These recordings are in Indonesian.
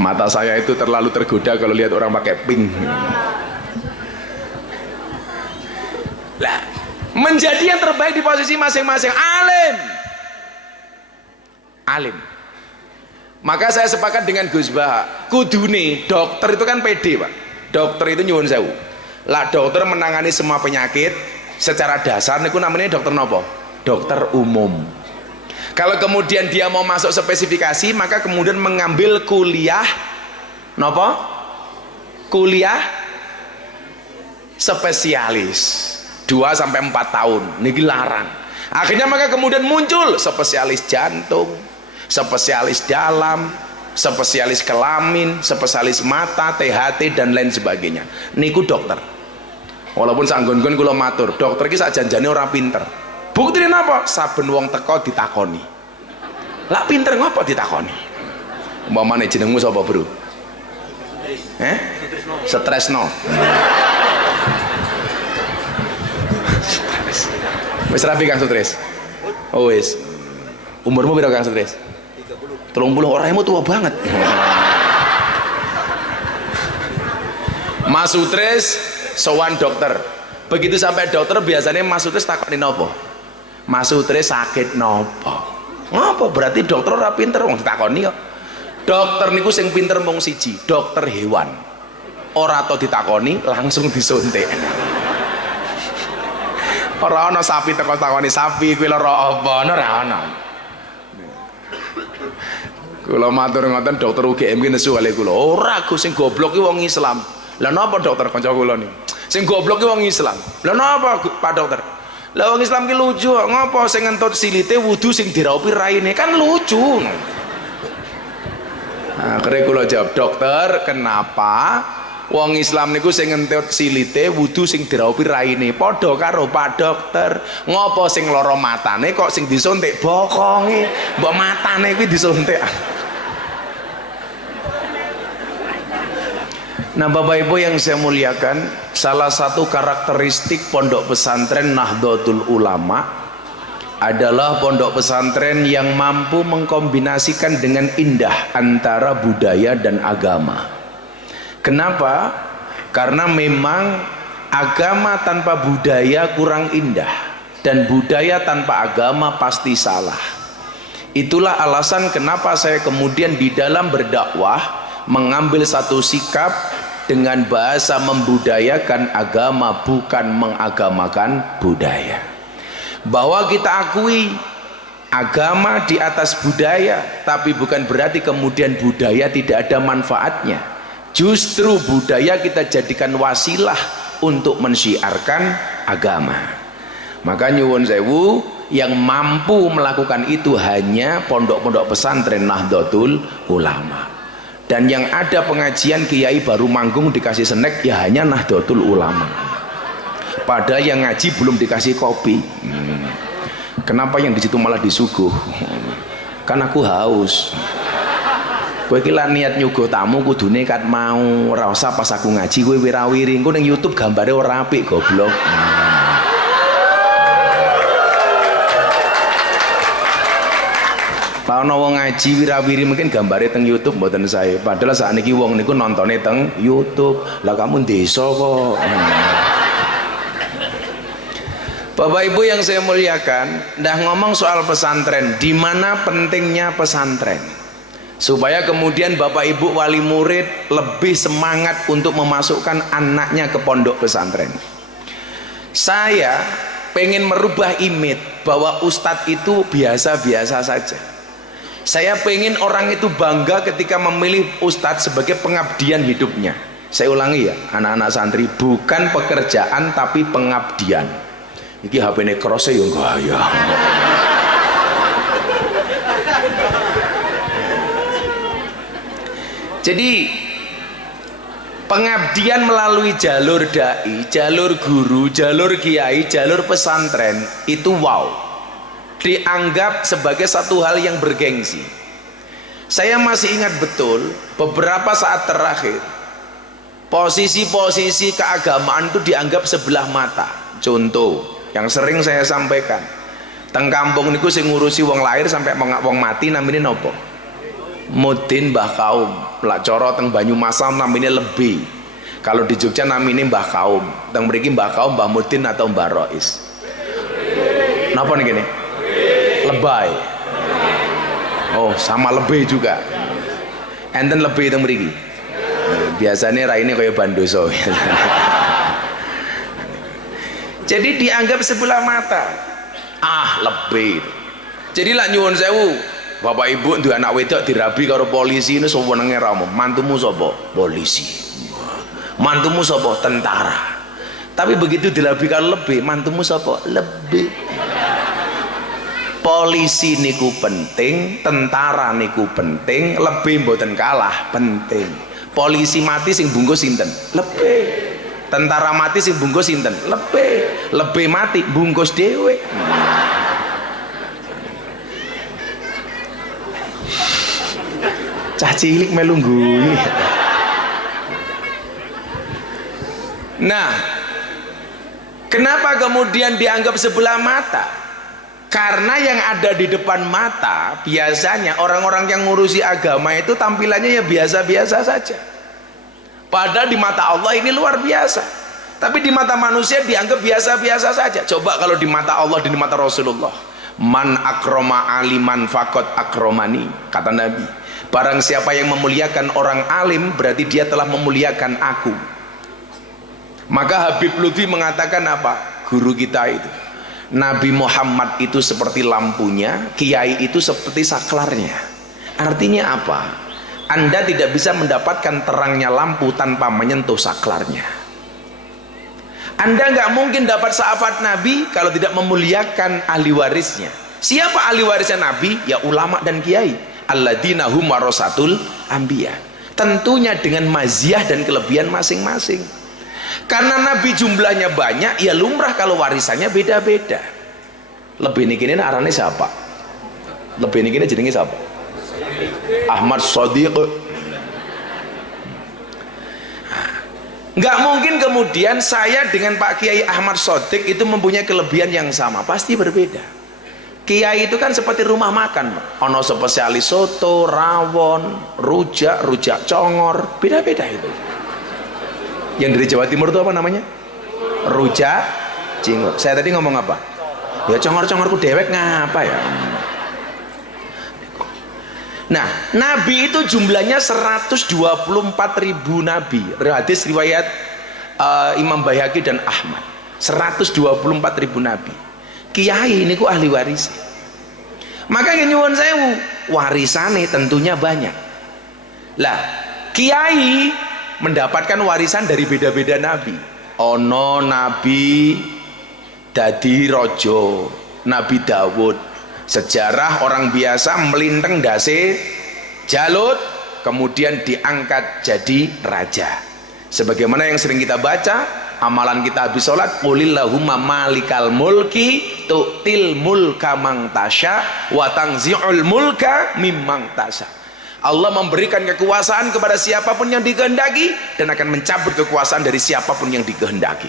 Mata saya itu terlalu tergoda kalau lihat orang pakai pink. Lah, menjadi yang terbaik di posisi masing-masing. Alim. Alim. Maka saya sepakat dengan Gus Bah, kudune dokter itu kan pede Pak. Dokter itu nyuwun sewu. Lah dokter menangani semua penyakit secara dasar niku namanya dokter nopo? Dokter umum. Kalau kemudian dia mau masuk spesifikasi, maka kemudian mengambil kuliah nopo? Kuliah spesialis 2-4 tahun. Niki larang. Akhirnya maka kemudian muncul spesialis jantung, spesialis dalam, spesialis kelamin, spesialis mata, THT dan lain sebagainya. Niku dokter. Walaupun sanggon-gon kula matur, dokter iki sak janjane ora pinter. Buktine napa? Saben wong teko ditakoni. Lah pinter ngapa ditakoni? Umpamane jenengmu sapa, Bro? Stresno. Wis rapi Kang Sutris? Oh wis. Umurmu piro Kang Sutris? 30 orangmu tua banget. Mas Sutris sowan dokter. Begitu sampai dokter biasanya Mas Sutris takoni nopo? Mas Sutris sakit nopo? Ngopo? Berarti dokter ora pinter wong ditakoni kok. Dokter niku sing pinter mung siji, dokter hewan. Ora tau ditakoni langsung disuntik. Ora ana sapi teko takoni sapi kuwi lara apa ora ana. Kula matur ngoten dokter UGM ki nesu kali kula. Ora Gus sing goblok ki wong Islam. Lah napa dokter kanca kula niku? Sing goblok ki wong Islam. Lah napa Pak dokter? Lah wong Islam ki lucu kok. Ngopo sing ngentut silite wudu sing diraupi raine kan lucu. Akhirnya kula jawab, dokter kenapa wong Islam niku sing ngentut silite wudu sing diraupi raine padha karo Pak dokter. Ngopo sing lara matane kok sing disuntik bokonge, mbok matane kuwi disuntik. Nah Bapak Ibu yang saya muliakan, salah satu karakteristik pondok pesantren Nahdlatul Ulama adalah pondok pesantren yang mampu mengkombinasikan dengan indah antara budaya dan agama. Kenapa? Karena memang agama tanpa budaya kurang indah dan budaya tanpa agama pasti salah. Itulah alasan kenapa saya kemudian di dalam berdakwah mengambil satu sikap dengan bahasa membudayakan agama, bukan mengagamakan budaya. Bahwa kita akui agama di atas budaya, tapi bukan berarti kemudian budaya tidak ada manfaatnya. Justru budaya kita jadikan wasilah untuk mensyiarkan agama. Maka nyuwun sewu, yang mampu melakukan itu hanya pondok-pondok pesantren Nahdlatul Ulama. Dan yang ada pengajian kiai baru manggung dikasih snack ya hanya Nahdlatul Ulama. Padahal yang ngaji belum dikasih kopi. Kenapa yang di situ malah disuguh? Kan aku haus. Kowe iki lan niat nyuguh tamu kudune kat mau, ora usah pas aku ngaji kowe wirawiri. Engko ning YouTube gambare ora apik goblok. Ana wong ngaji wirawiri mungkin gambare teng YouTube mboten saya. Padahal sakniki wong niku nontone teng YouTube. Lah kamu desa kok. Bapak Ibu yang saya muliakan, dah ngomong soal pesantren, di mana pentingnya pesantren. Supaya kemudian Bapak Ibu wali murid lebih semangat untuk memasukkan anaknya ke pondok pesantren. Saya pengen merubah image bahwa ustadz itu biasa-biasa saja. Saya pengen orang itu bangga ketika memilih ustadz sebagai pengabdian hidupnya. Saya ulangi ya anak-anak santri, bukan pekerjaan tapi pengabdian. Iki HP-ne krose yo gaya. Jadi pengabdian melalui jalur dai, jalur guru, jalur kiai, jalur pesantren itu wow, dianggap sebagai satu hal yang bergengsi. Saya masih ingat betul beberapa saat terakhir posisi-posisi keagamaan itu dianggap sebelah mata. Contoh yang sering saya sampaikan, teng kampung niku sing ngurusi wong lahir sampai wong mati namanya nopo? Mudin mbah kaum. Lak coro teng Banyumasan namine lebih. Kalau di Jogja namine mbah kaum. Teng mriki mbah kaum, Mbah Mudin atau Mbah Rois. Napa nih gini? Lebay. Oh, sama lebih juga. Enten lebih teng mriki. Biasanya raine kaya bandoso. Jadi dianggap sebelah mata. Ah, lebih. Jadi lak nyuwun sewu, Bapak Ibu duwe anak wedok dirabi karo polisi ini sewenenge ra omong. Mantumu sapa? Polisi. Mantumu sapa? Tentara. Tapi begitu dirabi karo lebih, mantumu sapa? Lebih. Polisi niku penting, tentara niku penting, lebih mboten kalah penting. Polisi mati sing bungkus sinten? Lebih. Tentara mati sing bungkus sinten? Lebih. Lebih mati bungkus dhewe. Cah cilik melu ngguyu. Nah, kenapa kemudian dianggap sebelah mata? Karena yang ada di depan mata biasanya orang-orang yang ngurusi agama itu tampilannya ya biasa-biasa saja. Padahal di mata Allah ini luar biasa. Tapi di mata manusia dianggap biasa-biasa saja. Coba kalau di mata Allah dan di mata Rasulullah. Man akroma aliman fakot akromani. Kata Nabi. Barang siapa yang memuliakan orang alim berarti dia telah memuliakan aku. Maka Habib Lutfi mengatakan apa? Guru kita itu. Nabi Muhammad itu seperti lampunya, kiai itu seperti saklarnya. Artinya apa? Anda tidak bisa mendapatkan terangnya lampu tanpa menyentuh saklarnya. Anda nggak mungkin dapat syafaat Nabi kalau tidak memuliakan ahli warisnya. Siapa ahli warisnya Nabi? Ya ulama dan kiai. Alladzina hum warasatul anbiya. Tentunya dengan maziah dan kelebihan masing-masing. Karena Nabi jumlahnya banyak, ya lumrah kalau warisannya beda-beda. Lebih niki arane siapa? Lebih niki jenenge siapa? Ahmad Shadiq. Nggak mungkin kemudian saya dengan Pak Kiai Ahmad Shadiq itu mempunyai kelebihan yang sama, pasti berbeda. Kiai itu kan seperti rumah makan, ono spesialis soto, rawon, rujak, rujak congor, beda-beda itu. Yang dari Jawa Timur itu apa namanya? Rujak cingur. Saya tadi ngomong apa? Ya congor-congorku dewek ngapa ya? Nah, Nabi itu jumlahnya 124.000 Nabi. Hadis riwayat Imam Baihaqi dan Ahmad. 124.000 Nabi. Kiai ini ku ahli waris. Maka nyuwun sewu, warisane tentunya banyak. Lah, kiai mendapatkan warisan dari beda-beda nabi. Ono nabi dadi rojo, Nabi Dawud. Sejarah orang biasa melinteng dase Jalut, kemudian diangkat jadi raja. Sebagaimana yang sering kita baca, amalan kita habis sholat, qulillahumma malikal mulki tu'til mulka mang tasya wa tangzi'ul mulka mimmang tasya. Allah memberikan kekuasaan kepada siapapun yang dikehendaki dan akan mencabut kekuasaan dari siapapun yang dikehendaki.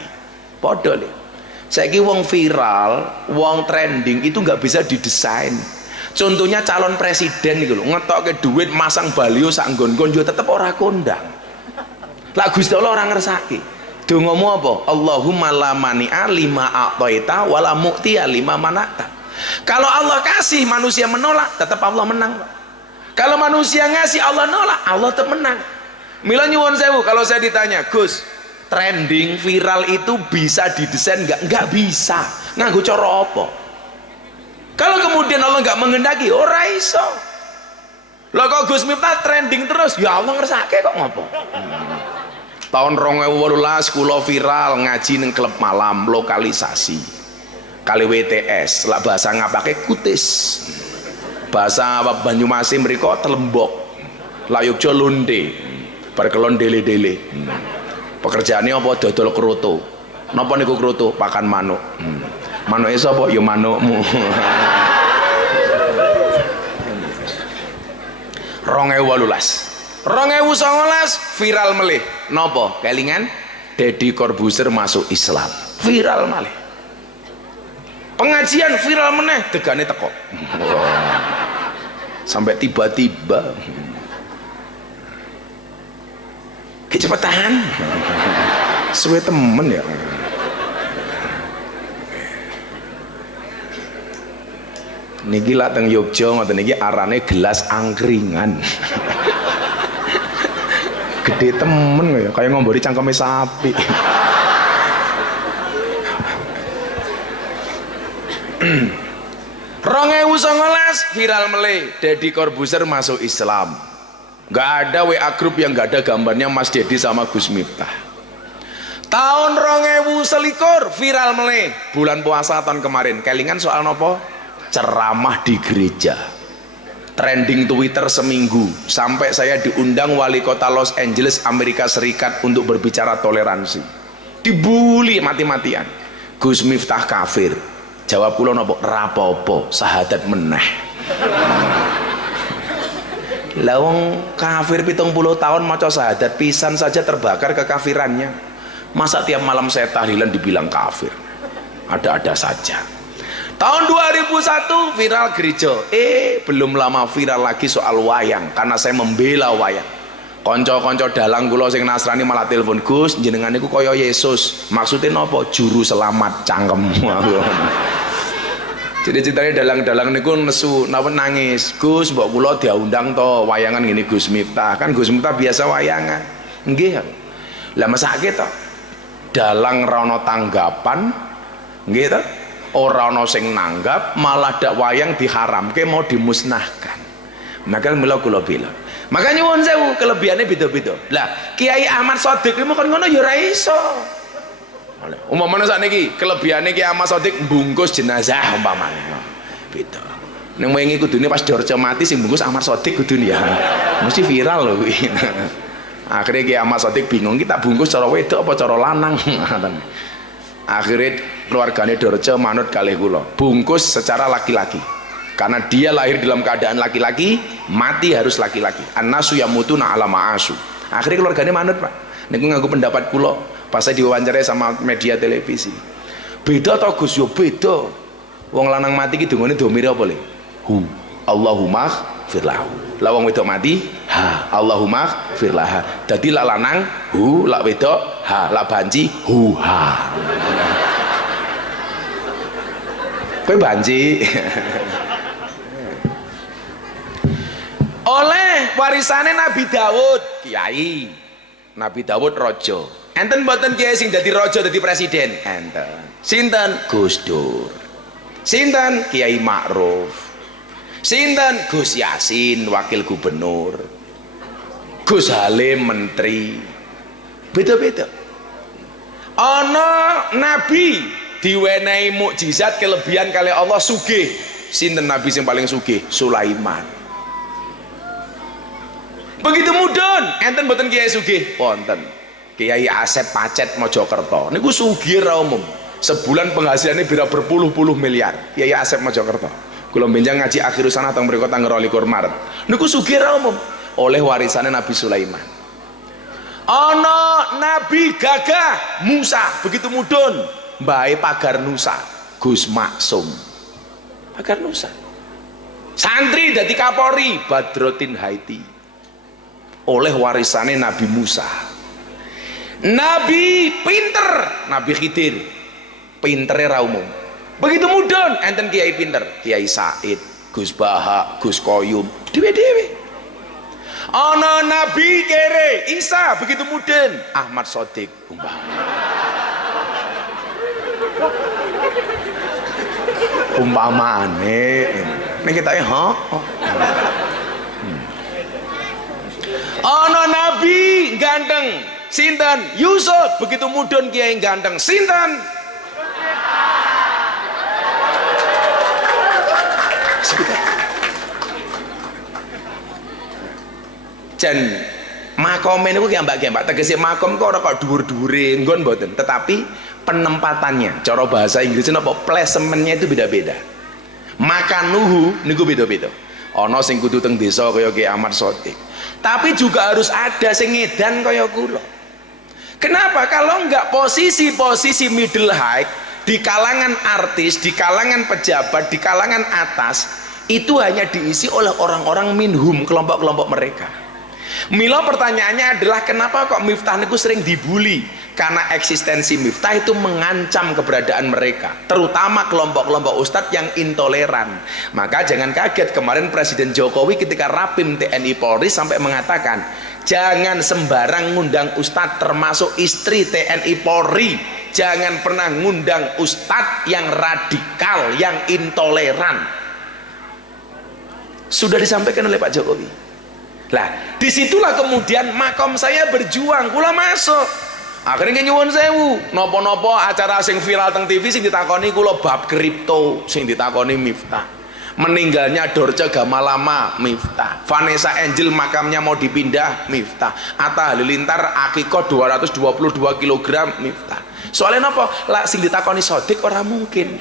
Podol. Saiki wong viral, wong trending itu nggak bisa didesain. Contohnya calon presiden gitu loh, ngetokke duit masang baliho sak nggon-nggon yo tetep ora kondang. Lah Gusti Allah ora ngersake. Dongamu apa? Allahumma la mani'a lima a'taita wala mu'tiya lima mana'ta. Kalau Allah kasih manusia menolak, tetap Allah menang. Kalau manusia ngasih Allah nolak, Allah tetap menang. Mila nyuwun sewu, kalau saya ditanya, Gus, trending viral itu bisa didesain nggak? Nggak bisa. Nganggo cara apa? Kalau kemudian Allah nggak menghendaki, ora iso. Lah kok Gus Miftah trending terus? Ya Allah ngersake kok ngopo? Tahun 2018 kula viral ngaji ning klub malam lokalisasi. Kali WTS, lah bahasa ngapake kutis. Bahasa Banyumasin mriko telembok. Layukjo londe. Bar kelon dele-dele. Pekerjaannya apa? Dodol kroto. Napa niku kroto? Pakan manuk. Manuke sapa? Ya manukmu. 2018 viral melih. Napa? Kelingan Deddy Corbuzier masuk Islam. Viral malih. Pengajian viral meneh, degane teko. sampai tiba-tiba kecepatan suwe temen ya. Niki lak teng Yogya ngoten niki arane gelas angkringan. Gede temen ya, kayak ngombori cangkeme sapi. Rongewu 19 viral meleh, Deddy Corbuzier masuk Islam. Gak ada WA grup yang gak ada gambarnya Mas Deddy sama Gus Miftah. Tahun 2021 viral meleh, bulan puasa tahun kemarin. Kelingan soal nopo? Ceramah di gereja. Trending Twitter seminggu, sampai saya diundang wali kota Los Angeles Amerika Serikat untuk berbicara toleransi. Dibully mati-matian. Gus Miftah kafir. Jawab kula napa? Rapopo, sahadat meneh. Lawang kafir 70 tahun maca sahadat pisan saja terbakar kekafirannya. Masa tiap malam saya tahlilan dibilang kafir? Ada-ada saja. Tahun 2001 viral gereja. Belum lama viral lagi soal wayang karena saya membela wayang. Konco-konco dalang kula sing Nasrani malah telepon, Gus, jenengan niku kaya Yesus. Maksudnya napa? Juru selamat cangkem. Jadi ceritanya dalang-dalang niku nesu napa nangis. Gus, mbok kula diundang to wayangan gini Gus Miftah. Kan Gus Miftah biasa wayangan. Nggih. Lah mesake to. Dalang ra ono tanggapan. Nggih to? Ora ana sing nanggap, malah dak wayang diharamke mau dimusnahkan. Maka mula kula bilang. Makanya nyuwun sewu, kelebihannya beda-beda. Lah, Kiai Ahmad Shadiq iki kon ngono ya ora iso. Umpamane sakniki kelebihannya Kiai Ahmad Shadiq bungkus jenazah umpamane. Beda. Ning wingi kudune pas Dorce mati sing bungkus Ahmad Shadiq kudune ya. Mesti viral lho kuwi. Akhirnya Kiai Ahmad Shadiq bingung kita bungkus cara wedok apa cara lanang. Akhirnya keluarganya Dorce manut kalih kula bungkus secara laki-laki karena dia lahir dalam keadaan laki-laki, mati harus laki-laki. An-nasu yamutuna ala ma'asu. Akhirnya keluarganya manut, Pak. Niku nganggo pendapat kula pas saya diwawancarai sama media televisi. Beda to Gus? Yo beda. Wong lanang mati ki dungane domire apa le? Hu Allahumma firlahu. Lah wong wedok mati, ha Allahumma firlaha. Dadi lak lanang hu, lak wedok ha, lak banci hu ha. Kowe banci. Oleh warisane Nabi Dawud, kiai. Nabi Dawud raja. Enten mboten kiai sing dadi raja dadi presiden? Enten. Sinten? Gus Dur. Sinten? Kiai Ma'ruf. Sinten? Gus Yasin wakil gubernur. Gus Halim menteri. Beda-beda. Ana nabi diwenehi mukjizat kelebihan kali Allah sugih. Sinten nabi yang paling sugih? Sulaiman. Begitu mudun, enten mboten kiai sugih? Wonten. Kiai Asep Pacet Mojokerto. Niku sugih ra umum. Sebulan penghasilannya bisa berpuluh-puluh miliar. Kiai Asep Mojokerto. Kula benjang ngaji akhir sana teng mriku tanggal 22 Maret. Niku sugih ra umum oleh warisannya Nabi Sulaiman. Ana nabi gagah Musa, begitu mudun mbae pagar Nusa, Gus Maksum. Pagar Nusa. Santri dadi Kapolri, Badrodin Haiti. Oleh warisannya Nabi Musa. Nabi pinter, Nabi Khidir. Pintere ra umum. Begitu mudun enten kiai pinter, Kiai Said, Gus Baha, Gus Koyum, dewe-dewe. Ana nabi kere Isa, begitu mudun Ahmad Shadiq umpamane ning kita ha. Ana nabi ganteng sinten? Yusuf, begitu mudun kiai ganteng sinten? Jan makom niku ki ambak-ambak tegese makom kok ora kok dhuwur-dhuwure nggon mboten, tetapi penempatannya cara bahasa Inggrisnya apa placementnya itu beda-beda. Makanuhu niku beda-beda. Ana sing kudu teng desa kaya Ki Ahmad Shadiq. Tapi juga harus ada sing ngedan kaya kula. Kenapa? Kalau enggak posisi-posisi middle height di kalangan artis, di kalangan pejabat, di kalangan atas itu hanya diisi oleh orang-orang minhum, kelompok-kelompok mereka. Mila pertanyaannya adalah kenapa kok Miftah niku sering dibully? Karena eksistensi Miftah itu mengancam keberadaan mereka, terutama kelompok-kelompok ustadz yang intoleran. Maka jangan kaget kemarin Presiden Jokowi ketika rapim TNI Polri sampai mengatakan jangan sembarang ngundang ustadz, termasuk istri TNI Polri. Jangan pernah ngundang ustadz yang radikal, yang intoleran. Sudah disampaikan oleh Pak Jokowi. Lah, disitulah kemudian makom saya berjuang, kula masuk. Akhirnya nyuwun sewu, nopo-nopo acara sing viral teng TV sing ditakoni kula bab kripto, sing ditakoni Miftah. Meninggalnya Dorce Gamalama, Miftah. Vanessa Angel makamnya mau dipindah, Miftah. Atta Halilintar akikoh 222 kg, Miftah. Soalnya napa? Lah sing ditakoni Sodik ora mungkin.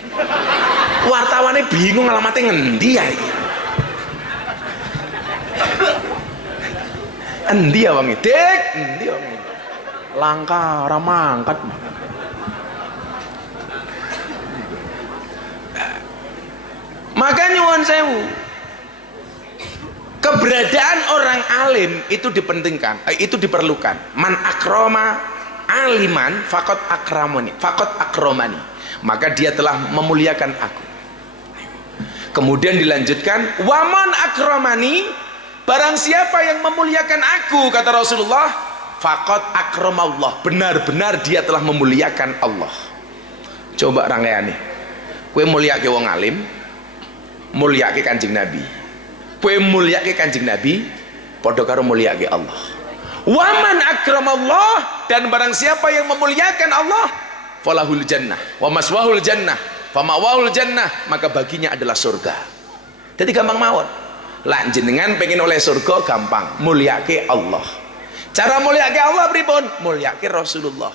Wartawane bingung alamatnya ngendi ya iki. Endi ya wangi dik, endi ya wangi langka ora mangkat. Maka nyuwun sewu, keberadaan orang alim itu dipentingkan, itu diperlukan. Man akroma aliman fakot akramani, fakot akromani, maka dia telah memuliakan aku. Kemudian dilanjutkan, waman akromani, barang siapa yang memuliakan aku, kata Rasulullah, fakot akramallah, benar-benar dia telah memuliakan Allah. Coba rangkaiane, kue muliake wong alim, muliake Kanjeng Nabi. Kue muliake Kanjeng Nabi, padha karo muliake Allah. Waman akramallah, dan barang siapa yang memuliakan Allah, falahul jannah wa maswahul jannah famawahul jannah, maka baginya adalah surga. Jadi gampang mawon. Lah jenengan pengen oleh surga gampang, mulyake Allah. Cara mulyake Allah pripun? Mulyake Rasulullah.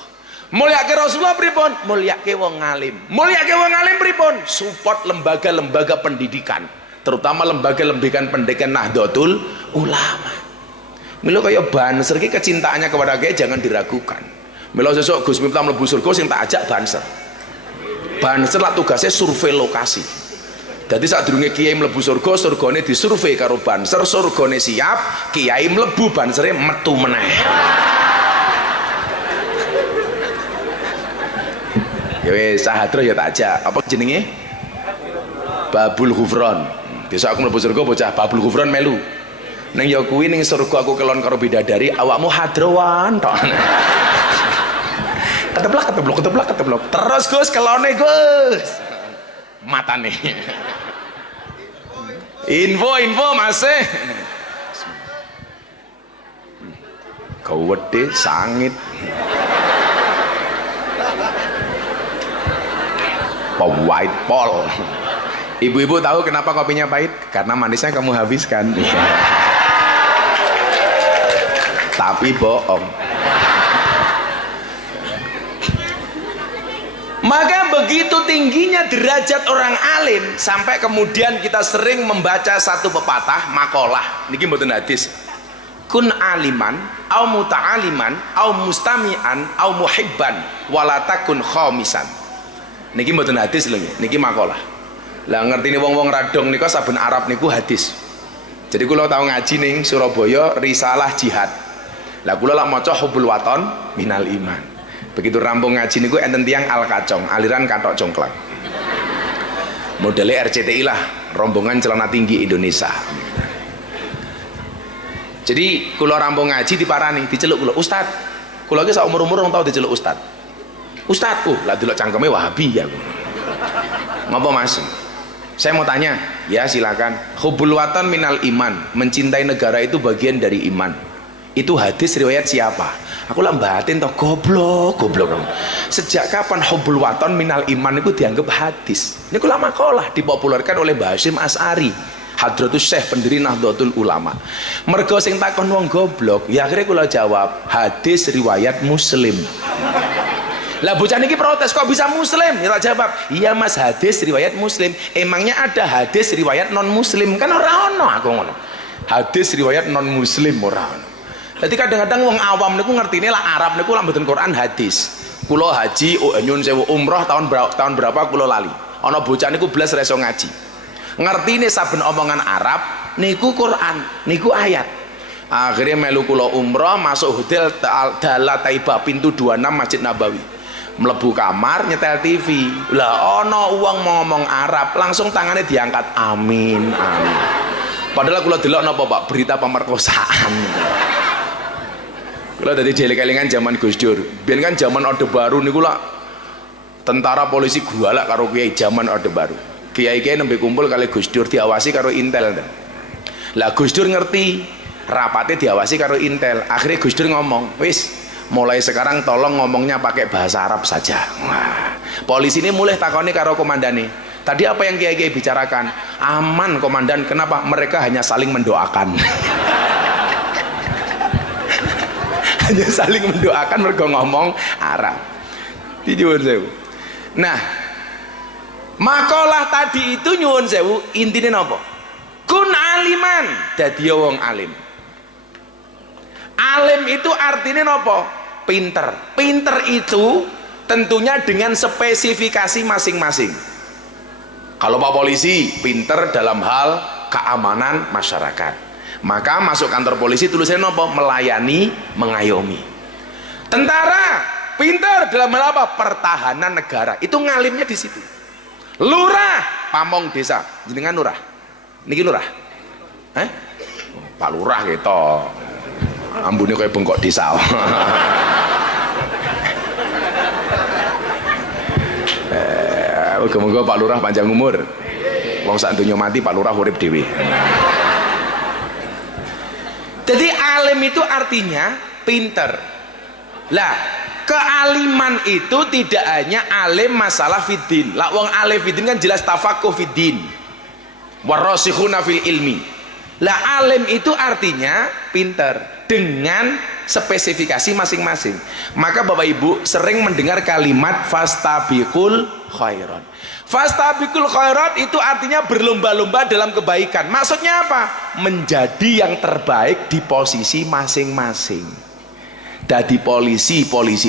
Mulyake Rasulullah pripun? Mulyake wong alim. Mulyake wong alim pripun? Support lembaga-lembaga pendidikan, terutama lembaga-lembaga pendidikan Nahdlatul Ulama. Milo kaya Banser ki kecintaannya kepada kiai jangan diragukan. Milo sesuk Gus Miftah mlebu surga sing tak ajak Banser. Banser lah tugasnya survei lokasi. Jadi saat durunge kiai mlebu surga, surgane disurvei karo Banser, surgane siap, kiai mlebu, Bansere metu meneh. Ya wis sahadra ya tak ajak. Apa jenenge? Babul Ghufron. Besok aku mlebu surga bocah Babul Ghufron melu. Neng ya kuwi ning surga aku kelon karo bidadari, awakmu hadrowan tok. Keteblok. Terus Gus kelone Gus. Matane. Info masih. Gawede sangit. White Paul. Ibu-ibu tahu kenapa kopinya pahit? Karena manisnya kamu habiskan. Tapi bohong. Maka begitu tingginya derajat orang alim sampai kemudian kita sering membaca satu pepatah makalah niki mboten hadis. Kun aliman au muta'aliman au mustami'an au muhibban wala takun khamisan. Niki mboten hadis lho niki makalah. Lah ngertine wong-wong radong nika saben Arab niku hadis. Jadi kula tau ngaji ning Surabaya risalah jihad. Lah kula lak maca Hubbul Waton minal iman. Begitu rampung ngaji niku enten tiang al kacong, aliran katok congklak. Modelnya RCTI lah, rombongan celana tinggi Indonesia. Jadi kula rampung ngaji diparani, diceluk kula, Ustad. Kula iki sak umur-umur wong tau diceluk Ustad. Ustad, lah delok cangkeme Wahabi ya. Ngapa Mas? Saya mau tanya, ya silakan. Hubbul Watan minal iman, mencintai negara itu bagian dari iman. Itu hadis riwayat siapa? Aku lah batin toh goblok kamu. Sejak kapan Hubbul Waton minal iman itu dianggap hadis? Ini kula makalah dipopulerkan oleh Mbah Hasyim As'ari, Hadratus Syekh pendiri Nahdlatul Ulama. Mergo sing takon wong goblok, ya akhirnya kula jawab hadis riwayat Muslim. Lah bocah niki protes, kok bisa Muslim? Ya tak jawab, iya Mas hadis riwayat Muslim. Emangnya ada hadis riwayat non Muslim? Kan ora ono aku ngono. Hadis riwayat non Muslim ora ono. Jadi kadang-kadang wong awam niku ngertine lah Arab niku lah mboten Quran hadis. Kula haji nyun sewu umroh tahun berapa kula lali. Ana bocah niku belas reso ngaji. ngerti nih saben omongan Arab niku Quran, niku ayat. Akhirnya melu kula umroh, masuk hotel Dala Taibah pintu 26 Masjid Nabawi, mlebu kamar nyetel TV, lah ono uang mau ngomong Arab, langsung tangannya diangkat, amin amin. Padahal kula delok napa Pak, berita pemerkosaan. Kula dadi jelek-elingan zaman Gus Dur. Biyen kan zaman Orde Baru niku lah tentara polisi gualak karo kiai zaman Orde Baru. Kiai-kiai nembe kumpul kali Gus Dur diawasi karo Intel. Lah Gus Dur ngerti, rapatnya diawasi karo Intel. Akhirnya Gus Dur ngomong, wis mulai sekarang tolong ngomongnya pakai bahasa Arab saja. Wah, polisi ini mulai takoni karo komandane, tadi apa yang kiai-kiai bicarakan? Aman komandan, kenapa? Mereka hanya saling mendoakan. Hanya saling mendoakan, mereka ngomong Arab. Nyuwun sewu. Nah, makalah tadi itu nyuwun sewu intinya apa? Kun aliman, dadi wong alim. Alim itu artinya apa? Pinter. Pinter itu tentunya dengan spesifikasi masing-masing. Kalau Pak Polisi pinter dalam hal keamanan masyarakat, maka masuk kantor polisi tulisannya apa? Melayani, mengayomi. Tentara pinter dalam hal apa? Pertahanan negara. Itu ngalimnya di situ. Lurah, pamong desa, jenengan lurah. Niki lurah. Pak Lurah gitu. Ambune kayak bengkok desa. Moga-moga Pak Lurah panjang umur. Wong sak donya mati Pak Lurah urip dhewe. Jadi alim itu artinya pinter. Lah, kealiman itu tidak hanya alim masalah fiddin. Lah wong alim fiddin kan jelas tafaqquh fiddin. Warasikhuna fil ilmi. Lah alim itu artinya pinter dengan spesifikasi masing-masing. Maka Bapak Ibu sering mendengar kalimat fastabiqul khairat. Fastabiqul khairat itu artinya berlomba-lomba dalam kebaikan. Maksudnya apa? Menjadi yang terbaik di posisi masing-masing. Dadi polisi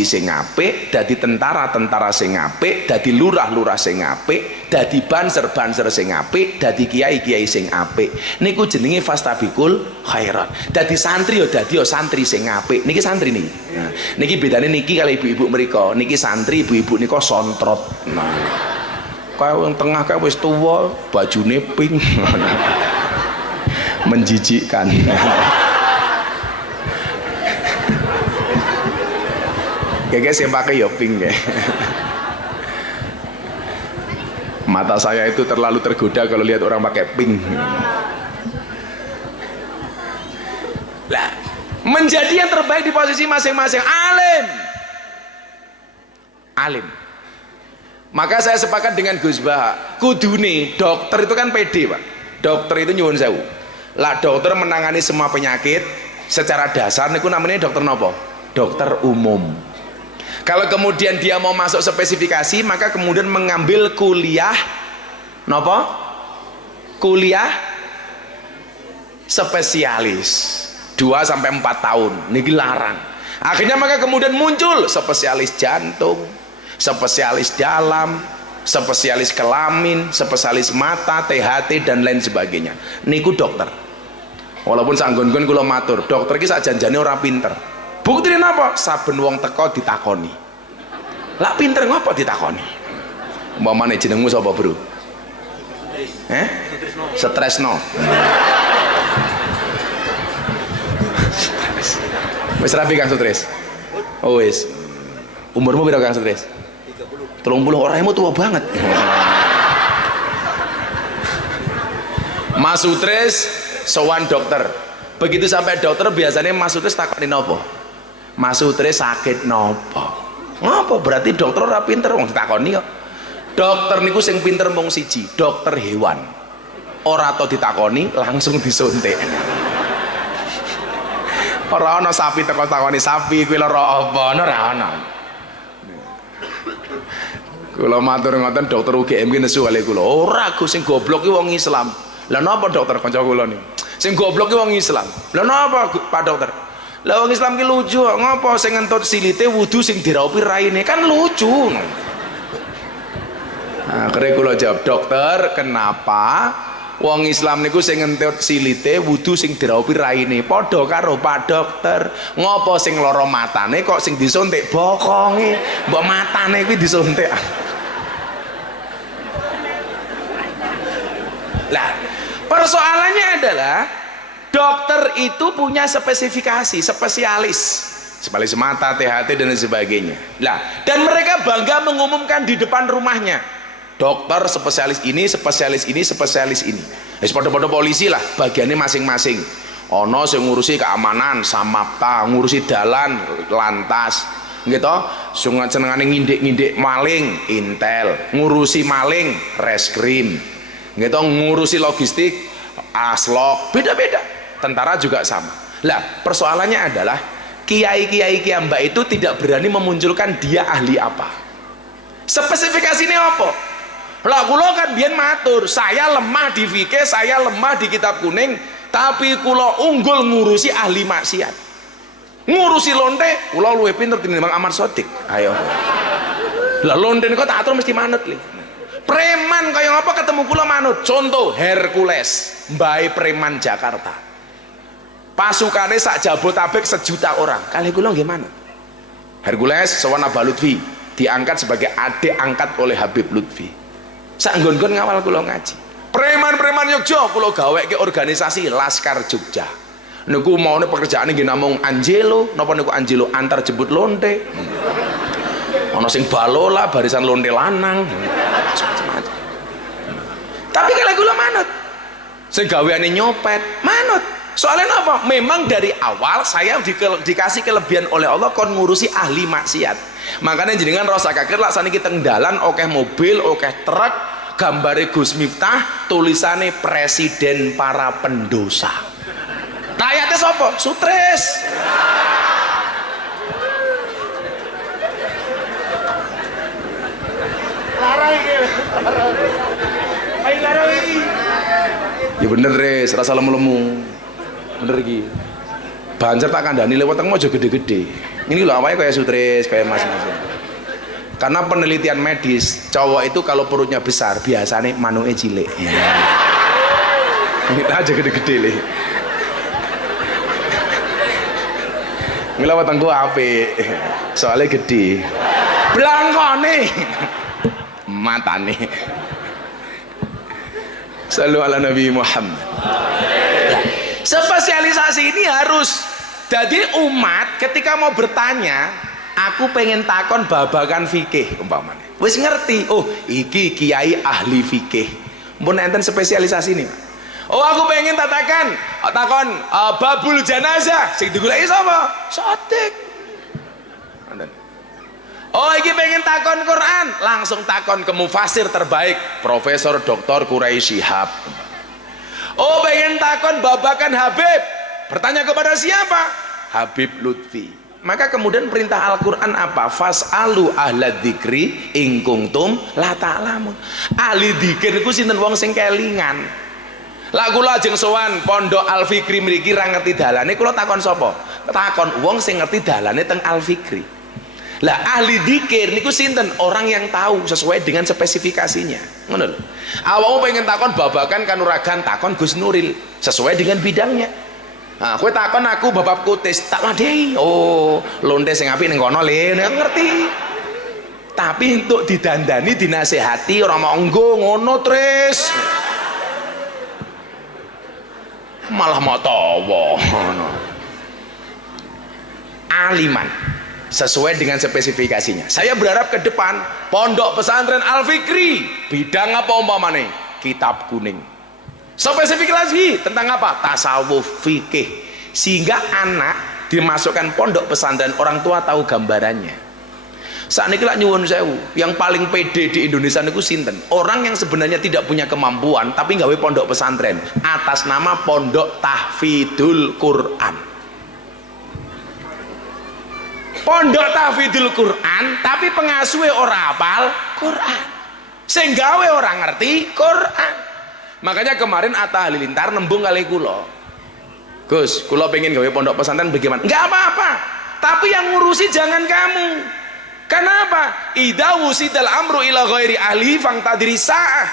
sing apik, dadi tentara sing apik, dadi lurah sing apik, dadi banser sing apik, dadi kiai sing apik. Niku jenenge fastabiqul khairat. Dadi santri yo dadi santri sing apik. Niki santri niki. Nah, niki bedane niki kali ibu-ibu mriko. Niki santri, ibu-ibu nika sontrot. Nah, kaya yang tengah kaya wis tuwa, bajune pink. Menjijikkan. Kayak saya pakai ya pink ya. Mata saya itu terlalu tergoda kalau lihat orang pakai pink. Lah, menjadi yang terbaik di posisi masing-masing. Alim. Maka saya sepakat dengan Gus Bah, kudune dokter itu kan pede Pak. Dokter itu nyuwun sewu. Lah dokter menangani semua penyakit secara dasar niku namanya dokter nopo? Dokter umum. Kalau kemudian dia mau masuk spesifikasi, maka kemudian mengambil kuliah nopo? Kuliah spesialis 2-4 tahun. Niki larang. Akhirnya maka kemudian muncul spesialis jantung, spesialis dalam, spesialis kelamin, spesialis mata, THT dan lain sebagainya. Niku dokter. Walaupun sanggon-gon kula matur, dokter iki sak janjane ora pinter. Buktine napa? Saben wong teko ditakoni. Lah pinter ngopo ditakoni? Umpamane jenengmu sapa, Bro? Stresno. Wis rapi Kang Stres? Oh wis. Umurmu piro Kang Stres? 30. Orangmu tua banget. Mas Stres sowan dokter. Begitu sampai dokter biasanya Mas Stres takoni nopo? Mas Stres sakit nopo? Ngopo? Berarti dokter ora pinter wong ditakoni kok. Dokter niku sing pinter mung siji, dokter hewan. Ora tau ditakoni langsung disuntik. Ora ana sapi teko takoni sapi kuwi lara apa, ora ana. Kula matur ngoten dokter UGM ki nesu kali kula. Ora Gus sing goblok ki wong Islam. Lah napa dokter kanca kula niku? Sing goblok ki wong Islam. Lah napa Pak dokter? Lah wong Islam ki lucu, ngopo sing ngentut silite wudu sing diraupi raine kan lucu. Nah, akhirnya kula jawab, dokter, kenapa Wong Islam niku sing ngentut silite wudu sing diraupi raine. Padha karo Pak Dokter. Ngopo sing lara matane kok sing disuntik bokonge? Mbok matane kuwi disuntik. Lah, persoalannya adalah dokter itu punya spesifikasi, spesialis mata, THT dan sebagainya. Lah, dan mereka bangga mengumumkan di depan rumahnya. Dokter spesialis ini, spesialis ini, spesialis ini. Wis padha-padha polisi lah, bagiannya masing-masing. Ono sing ngurusi keamanan, Samapta, ngurusi dalan, lantas. Gitu, senengane ngindik-ngindik maling, Intel, ngurusi maling, Reskrim. Gitu, ngurusi logistik, Aslok, beda-beda. Tentara juga sama. Lah, persoalannya adalah kiai-kiai kiambak itu tidak berani memunculkan dia ahli apa. Spesifikasinya apa? Lah kula kan biyen matur, saya lemah di fikih, saya lemah di kitab kuning, tapi kula unggul ngurusi ahli maksiat. Ngurusi lonte, kula luwih pinter tinimbang Ahmad Sodik. Ayo. Lah lonte niku tak atur mesti manut li. Preman kaya ngapa ketemu kula manut? Contoh Hercules, mbae preman Jakarta. Pasukannya sak Jabotabek 1 juta orang. Kali kula nggih manut. Hercules sowan Abah Lutfi, diangkat sebagai adik angkat oleh Habib Lutfi. Sak nggon-nggon ngawal kula ngaji. Preman-preman Yogya kula gaweke organisasi Laskar Jogja. Niku maune pekerjaane nggih namung Angelo, napa niku Angelo antar jemput lonte. Ana sing balola barisan lonte lanang. Tapi kalau kula manut. Sing gaweane nyopet, manut. Soalnya apa? Memang dari awal saya dikasih kelebihan oleh Allah kon ngurusi ahli maksiat. Makanya jenengan rasa kaget lah saniki teng dalan okeh mobil, okeh truk, gambare Gus Miftah, tulisane presiden para pendosa. Rakyatnya sapa? Sutris. Ya bener res, rasa lemu-lemu. Bener iki. Banjar tak kandhani lewat teng aja gede-gede. Ini loh awalnya kayak Sutris, kayak Mas-mas. Karena penelitian medis, cowok itu kalau perutnya besar biasanya manuke cilik. Kita aja gede-gede lih. Ngelawat tangku apik. Soalnya gede. Blangkone. Matane. Sallu ala Nabi Muhammad. Spesialisasi ini harus jadi umat ketika mau bertanya, aku pengen takon babakan fikih umpamanya. Wis ngerti, oh iki kiai ahli fikih. Mun enten spesialisasi ini. Oh aku pengen takon babul janazah, sing digoleki sapa? Sotik. Oh iki pengen takon Quran, langsung takon ke mufasir terbaik, Profesor Dr. Quraisy Shihab. Oh pengen takon babakan Habib, bertanya kepada siapa? Habib Lutfi. Maka kemudian perintah Al-Quran apa? Fas'alu ahla dzikri in kuntum la ta'lamun. Ahli dzikir iku sinten wong sing kelingan. Lah kula ajeng sowan pondok Al Fikri mriki ra ngerti dalane, kula takon sapa? Takon wong sing ngerti dalane teng Al Fikri. Lah ahli dzikir niku sinten? Orang yang tahu sesuai dengan spesifikasinya. Ngono lho. Awakmu pengen takon babakan kanuragan, takon Gus Nuril sesuai dengan bidangnya. Nah, kowe takon aku babab kutis, tak wadehi. Oh, lonte sing apik ning kono le, ngerti. Tapi untuk didandani, dinasehati ora monggo ngono, Tris. Malah mau tawa ngono. Aliman sesuai dengan spesifikasinya. Saya berharap ke depan pondok pesantren Al Fikri bidang apa umpamane? Kitab kuning. Spesifik lagi tentang apa? Tasawuf fikih. Sehingga anak dimasukkan pondok pesantren, orang tua tahu gambarannya. Saat ini lak nyuwun sewu, yang paling pede di Indonesia niku sinten? Orang yang sebenarnya tidak punya kemampuan tapi gawe pondok pesantren atas nama Pondok Tahfidzul Quran. Pondok Tahfidzul Quran tapi pengasuhe ora hafal Quran, sing gawe ora ngerti Quran. Makanya kemarin Atta Halilintar nembung kali kula, Gus kula pengen gawe pondok pesantren bagaimana? Nggak apa-apa, tapi yang ngurusi jangan kamu. Kenapa? Idza wusidal amru ila ghairi ahli fangtadiri sa'ah.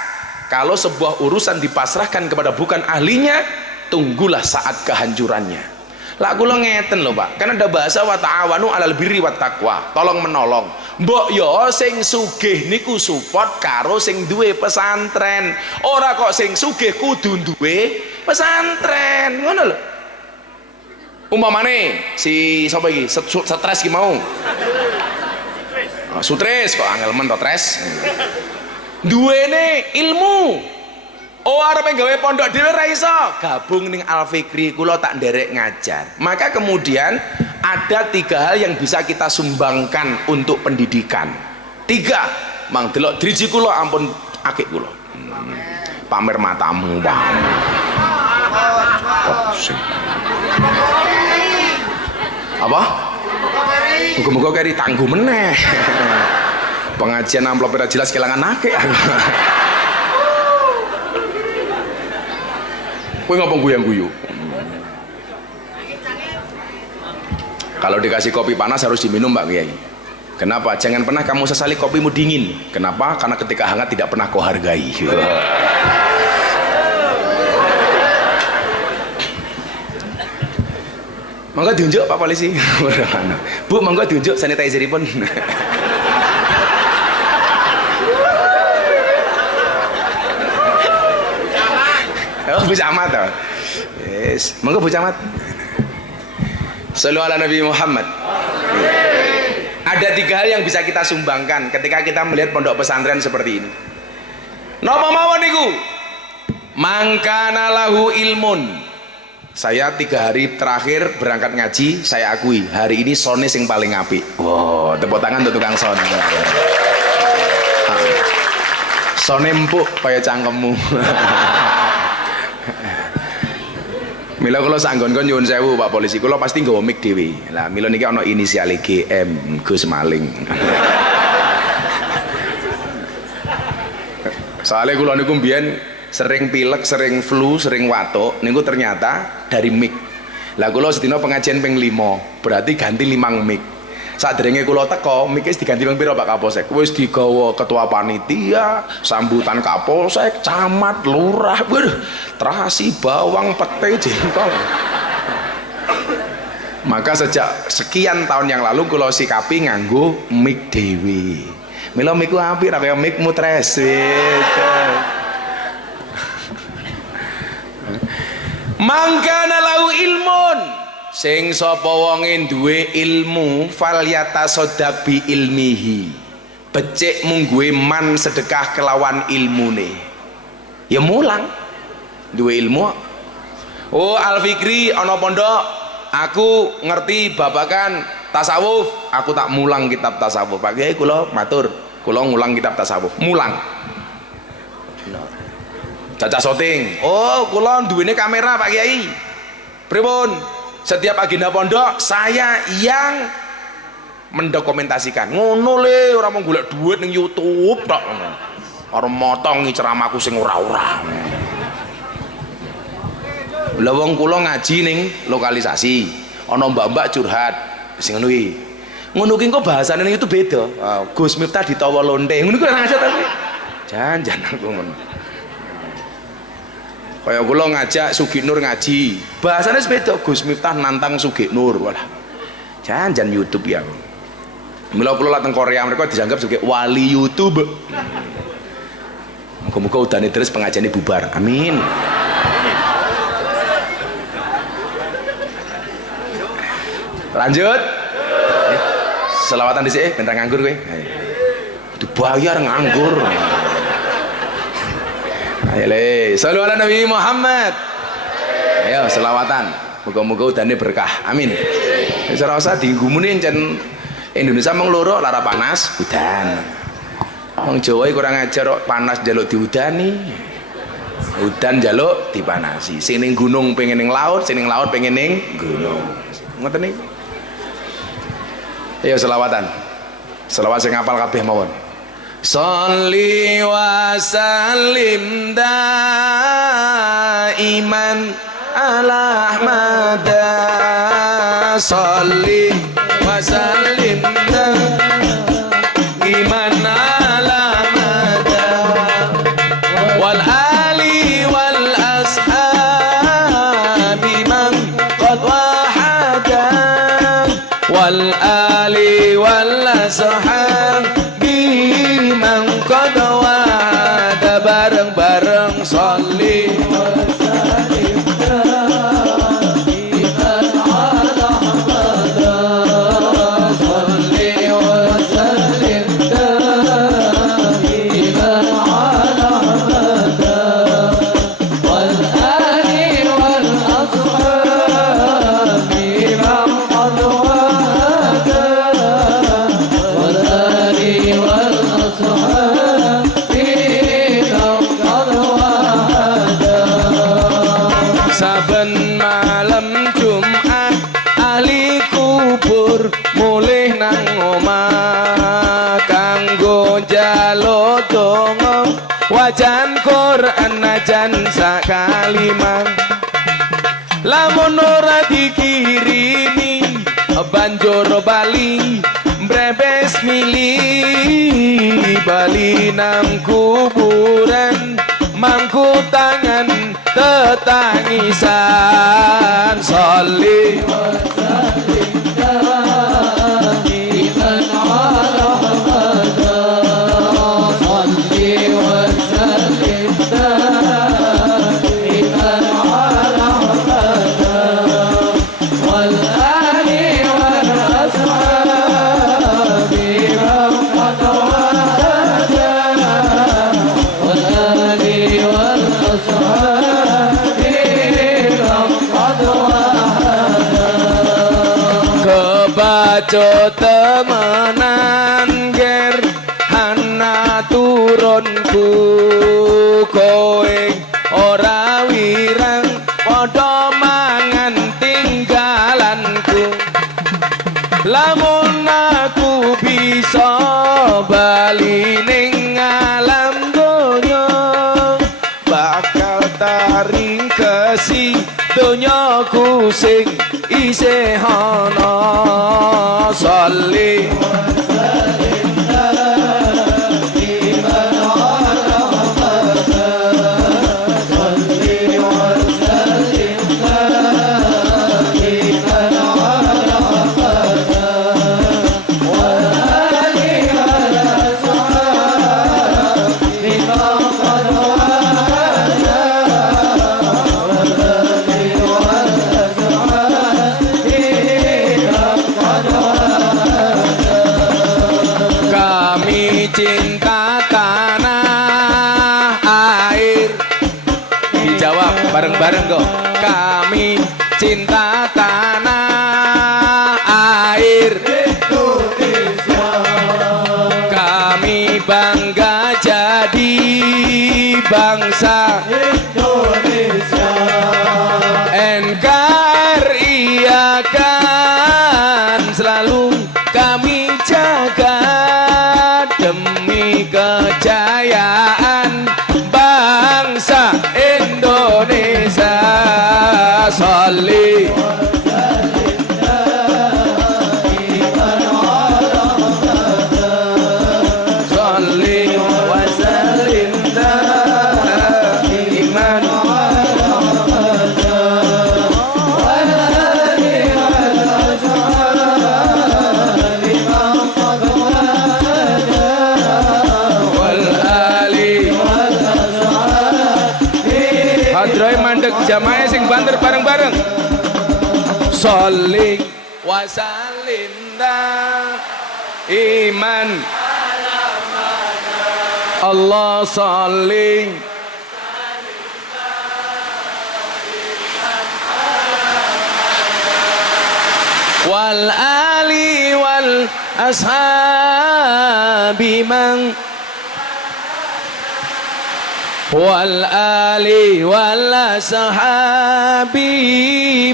kalau sebuah urusan dipasrahkan kepada bukan ahlinya, tunggulah saat kehancurannya. Lah kula ngeten lho Pak, kan ada bahasa wa ta'awanu 'alal birri wat taqwa, tolong menolong. Mbok yo sing sugih niku support karo sing duwe pesantren. Ora kok sing sugih kudu duwe pesantren, ngono lho. Umpamane si sapa iki stres ki mau. Sutris kok angel men to tres. Duwene ilmu. Oh arep gawe pondok dhewe ra iso, gabung ning Al Fikri, kula tak nderek ngajar. Maka kemudian ada 3 hal yang bisa kita sumbangkan untuk pendidikan. 3, mang delok driji kula ampun akik kula. Pamer matamu, Bang. Apa? Muga-muga keri tangguh meneh. Pengajian amplop ora jelas kelangan akeh. Kowe ngapa guyang-guyu? Kalau dikasih kopi panas harus diminum Mbak Kiai. Kenapa? Jangan pernah kamu sesali kopimu dingin. Kenapa? Karena ketika hangat tidak pernah kau hargai. Mangga diunjuk Pak Polisi. Bu, mangga diunjuk sanitizeripun. Oh, Bu Camat toh. Yes, mangga Bu Camat. Shallu ala Nabi Muhammad. Ada 3 hal yang bisa kita sumbangkan ketika kita melihat pondok pesantren seperti ini. Napa mawon niku? Mangkana lahu ilmun. Saya 3 hari terakhir berangkat ngaji, saya akui hari ini sone sing paling apik. Wow, tepuk tangan untuk tukang son. Sone empuk kaya cangkemmu. Mila kula sanggon-kon nyuwun sewu Pak Polisi, kula pasti nggawa mic dhewe. Lah mila niki ana inisiale GM, Gus Maling. Soalnya kula niku mbiyen sering pilek, sering flu, sering watuk, niku ternyata dari mic. Lah kula sedina pengajian ping 5, berarti ganti 5 mic. Sadurunge kula teko, mic wis diganti ping pira Pak Kapolsek? Wis digawa ketua panitia, sambutan Kapolsek, camat, lurah, waduh, terasi, bawang, pete, jengkol. Maka sejak sekian tahun yang lalu kula sikapi nganggo mic dhewe. Mila mic ku apik ra kaya mic mutres. Mangkana lahu ilmun, sing sapa wonge duwe ilmu falyatasaddaq bi ilmihi, becik mung duwe man sedekah kelawan ilmune. Ya mulang duwe ilmu. Oh Al Fikri ana pondok, aku ngerti babakan tasawuf, aku tak mulang kitab tasawuf. Pak Kiai kula matur, kula ngulang kitab tasawuf, mulang. Caca syuting. Oh, kula duwene kamera Pak Kiai. Pripun? Setiap agenda pondok saya yang mendokumentasikan. Ngono le, ora mau golek duit ning YouTube tok. Ora motongi ceramahku sing ora-ora. Lah wong kula ngaji ning lokalisasi, ana mbak-mbak curhat sing ngono iki. Ngono ki kok bahasane ning itu beda. Gus Miftah ditawa lonte. Ngono ku ora ngajak ta kuwi. Jan aku ngono. Kaya kula ngajak Sugi Nur ngaji, bahasanya beda. Gus Miftah nantang Sugi Nur, walah jangan YouTube ya. Mila kula lateng Korea mereka dianggap sebagai wali YouTube. Muga-muga udane terus pengajiane bubar, amin. Lanjut, selawatan dhisik bentar nganggur kowe. Dibayar nganggur. Ayo le, shallu ala Nabi Muhammad. Ayo selawatan. Muga-muga udane berkah. Amin. Wis ora usah digumune encen Indonesia mung loro, lara panas, udan. Wong Jawa iki kurang ajar kok panas njaluk diudani. Udan njaluk dipanasi. Sing ning gunung pengen ning laut, sing ning laut pengen ning gunung. Ngoten niku. Ayo selawatan. Selawat sing ngapal kabeh mawon. Sholli wa sallim daiman ala Ahmad. Sholli wa sallim daiman ala Ahmad wal wal ali wal ashabi man qad wa'ada bareng-bareng sholli saben malam Jumat ahli kubur mulih nang omah kanggo njaluk donga wajan Quran najan sakalimah lamun ora dikirimi banjur bali mbrebes mili bali nang kuburan mangku tangan tetangisan sholli kebaco temenan ger hana turunku kowe ora wirang padha mangan tinggalanku lamun aku bisa bali ning alam donya bakal taring kesi donyaku sing isih ana sholli cinta tanah air dijawab bareng-bareng kok kami cinta tanah air Indonesia kami bangga jadi bangsa Indonesia NKRI akan selalu kami jaga demi kejayaan bangsa Indonesia sholli sholli wa sallim iman Hadroy mandek jamaah sing banter bareng-bareng sholli wa sallim iman Allah sholli wal ali wal ashabi man wal ali wal ashabi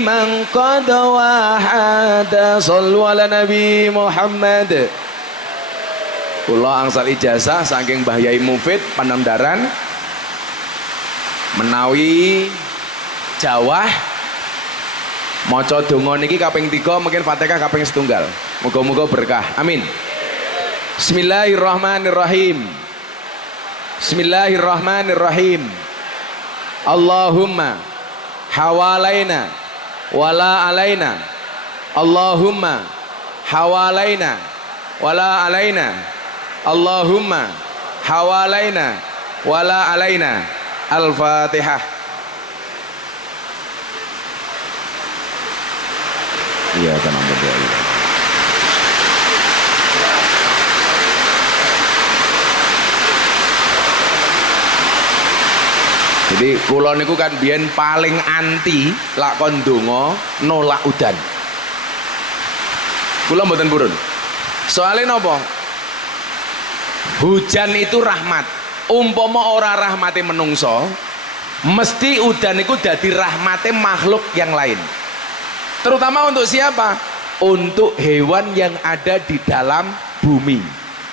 man qad wahada sallu ala nabi Muhammad. Kula angsal ijazah saking Mbah Yai Mufid Panandaran menawi jawah maca donga niki kaping 3 mungkin Fatihah kaping 1. Muga-muga berkah. Amin. Bismillahirrahmanirrahim. Bismillahirrahmanirrahim. Allahumma hawalaina wala alaina. Allahumma hawalaina wala alaina, Allahumma hawalaina wala alaina. Al-Fatihah. Iya, tenang berdoa. Jadi kula niku kan biyen paling anti lakon donga nolak udan. Kula mboten purun. Soalnya napa? Hujan itu rahmat. Umpama ora rahmate menungso, mesti udan niku dadi rahmate makhluk yang lain. Terutama untuk siapa? Untuk hewan yang ada di dalam bumi,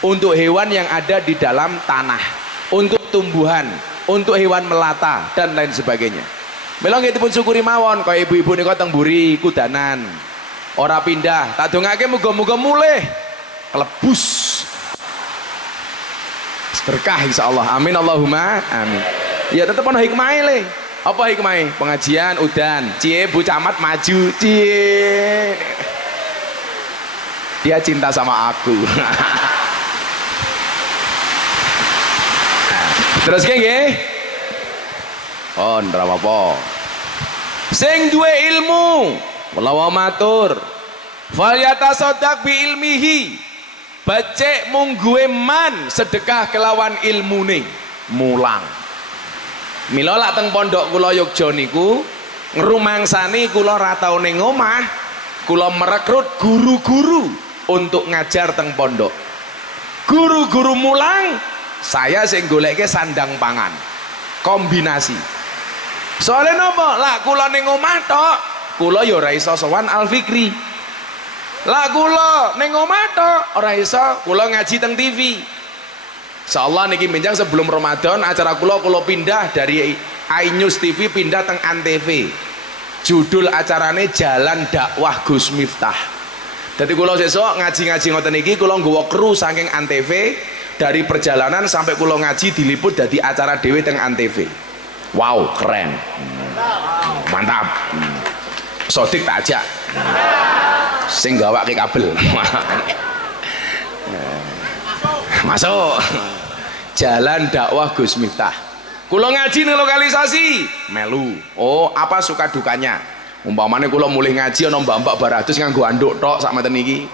untuk hewan yang ada di dalam tanah, untuk tumbuhan, untuk hewan melata dan lain sebagainya. Mila nggih dipun syukuri mawon kaya ibu-ibu nika teng mburi kudanan. Ora pindah, tak dongake muga-muga mulih kelebus. Berkah insyaallah. Amin Allahumma amin. Ya tetep ana hikmahe le. Apa hikmahe? Pengajian udan, cie Bu Camat maju, cie. Dia cinta sama aku. Terus nggih. Oh, ndra apa. Sing duwe ilmu, kula matur. Fal yatasaddaq bi ilmihi. Bacek mung gue man sedekah kelawan ilmune, mulang. Mila lak teng pondok kula Yogya niku ngrumangsani kula ra tau ning omah, kula merekrut guru-guru untuk ngajar teng pondok. Guru-guru mulang, saya sing goleke sandang pangan. Kombinasi. Soalnya napa? Lak kula ning omah tok, kula ya ora iso sowan Al Fikri. Lak kula ning omah tok, ora iso kula ngaji teng TV. Insyaallah niki menjang sebelum Ramadan acara kula pindah dari iNews TV pindah teng Antv. Judul acarane Jalan Dakwah Gus Miftah. Jadi kula sesuk ngaji-ngaji ngoten iki kula nggawa kru saking Antv, dari perjalanan sampai kula ngaji diliput dadi acara dhewe teng Antv. Wow, keren. Mantap. Sodik tak ajak. Sing gawake kabel. Masuk. Jalan Dakwah Gus Miftah. Kula ngaji ning lokalisasi melu. Oh, apa suka dukanya? Umpamane kula mulih ngaji ana mbak-mbak baratus nganggo anduk tok sak meten iki.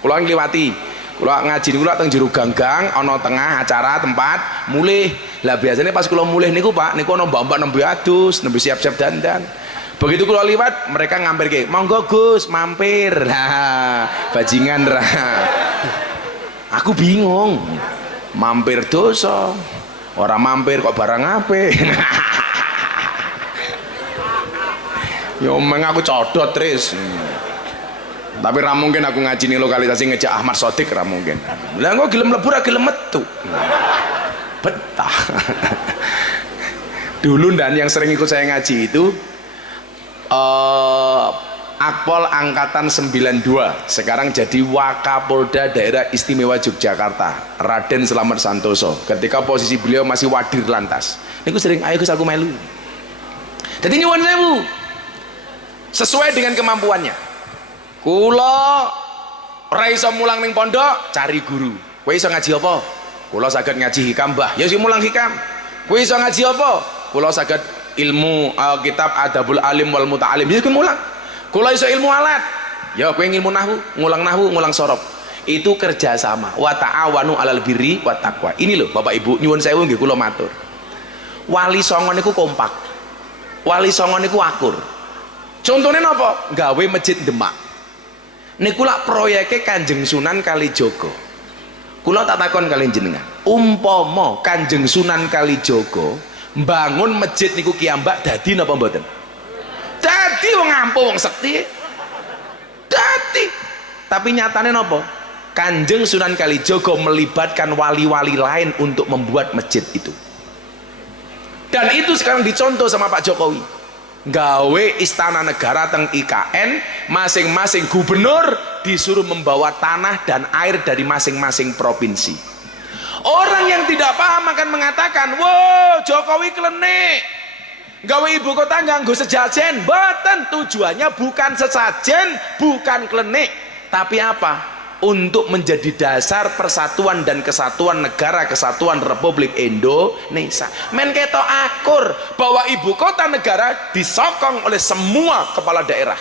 Kula ngliwati. Kula ngaji niku teng jero gang-gang ana tengah acara tempat mulih. Lah biasanya pas kula mulih niku Pak, niku ana mbak-mbak nembe adus, nembe siap-siap dandan. Begitu kula liwat, mereka ngampirke, "Monggo Gus, mampir." Ha, bajingan ra. Aku bingung. Mampir dosa. Orang mampir kok barang apik. Yo meng aku codot tris. Tapi ra mungkin aku ngaji ning lokalisasi ngejak Ahmad Sodik, ra mungkin. Lah kok gelem mlebu ra gelem metu. Betah. Dulu dan yang sering ikut saya ngaji itu Akpol Angkatan 92, sekarang jadi Wakapolda Daerah Istimewa Yogyakarta, Raden Slamet Santoso. Ketika posisi beliau masih Wadir Lantas, niku sering ayo Gus aku melu. Jadi nyuwun sewu, sesuai dengan kemampuannya. Kula ora iso mulang ning pondok, cari guru. Kowe iso ngaji apa? Kula saged ngaji hikam, Mbah. Ya sing mulang hikam. Kowe iso ngaji apa? Kula saged ilmu kitab Adabul Alim wal Muta'alim. Ya kan mulang. Kula iso ilmu alat, ya kowe ilmu nahwu, ngulang sorob. Itu kerjasama. Wa ta'awanu 'alal birri wat taqwa. Ini loh Bapak Ibu, nyuwun sewu nggih kula matur. Wali songo niku kompak. Wali songo niku akur. Contohnya napa? Gawe masjid Demak. Niku lak proyeke Kanjeng Sunan Kalijaga. Kula tak takon kalian jenengan. Umpama Kanjeng Sunan Kalijaga mbangun masjid niku kiambak dadi napa mboten? Dadi wong ampuh wong sekti. Dadi. Tapi nyatane napa? Kanjeng Sunan Kalijaga melibatkan wali-wali lain untuk membuat masjid itu. Dan itu sekarang dicontoh sama Pak Jokowi. Gawe istana negara teng IKN, masing-masing gubernur disuruh membawa tanah dan air dari masing-masing provinsi. Orang yang tidak paham akan mengatakan, "Wow, Jokowi klenik. Gawe ibu kota nganggo sejajen." Mboten, tujuannya bukan sesajen, bukan klenik, tapi apa? Untuk menjadi dasar persatuan dan kesatuan negara kesatuan Republik Indonesia. Men ketok akur bahwa ibu kota negara disokong oleh semua kepala daerah,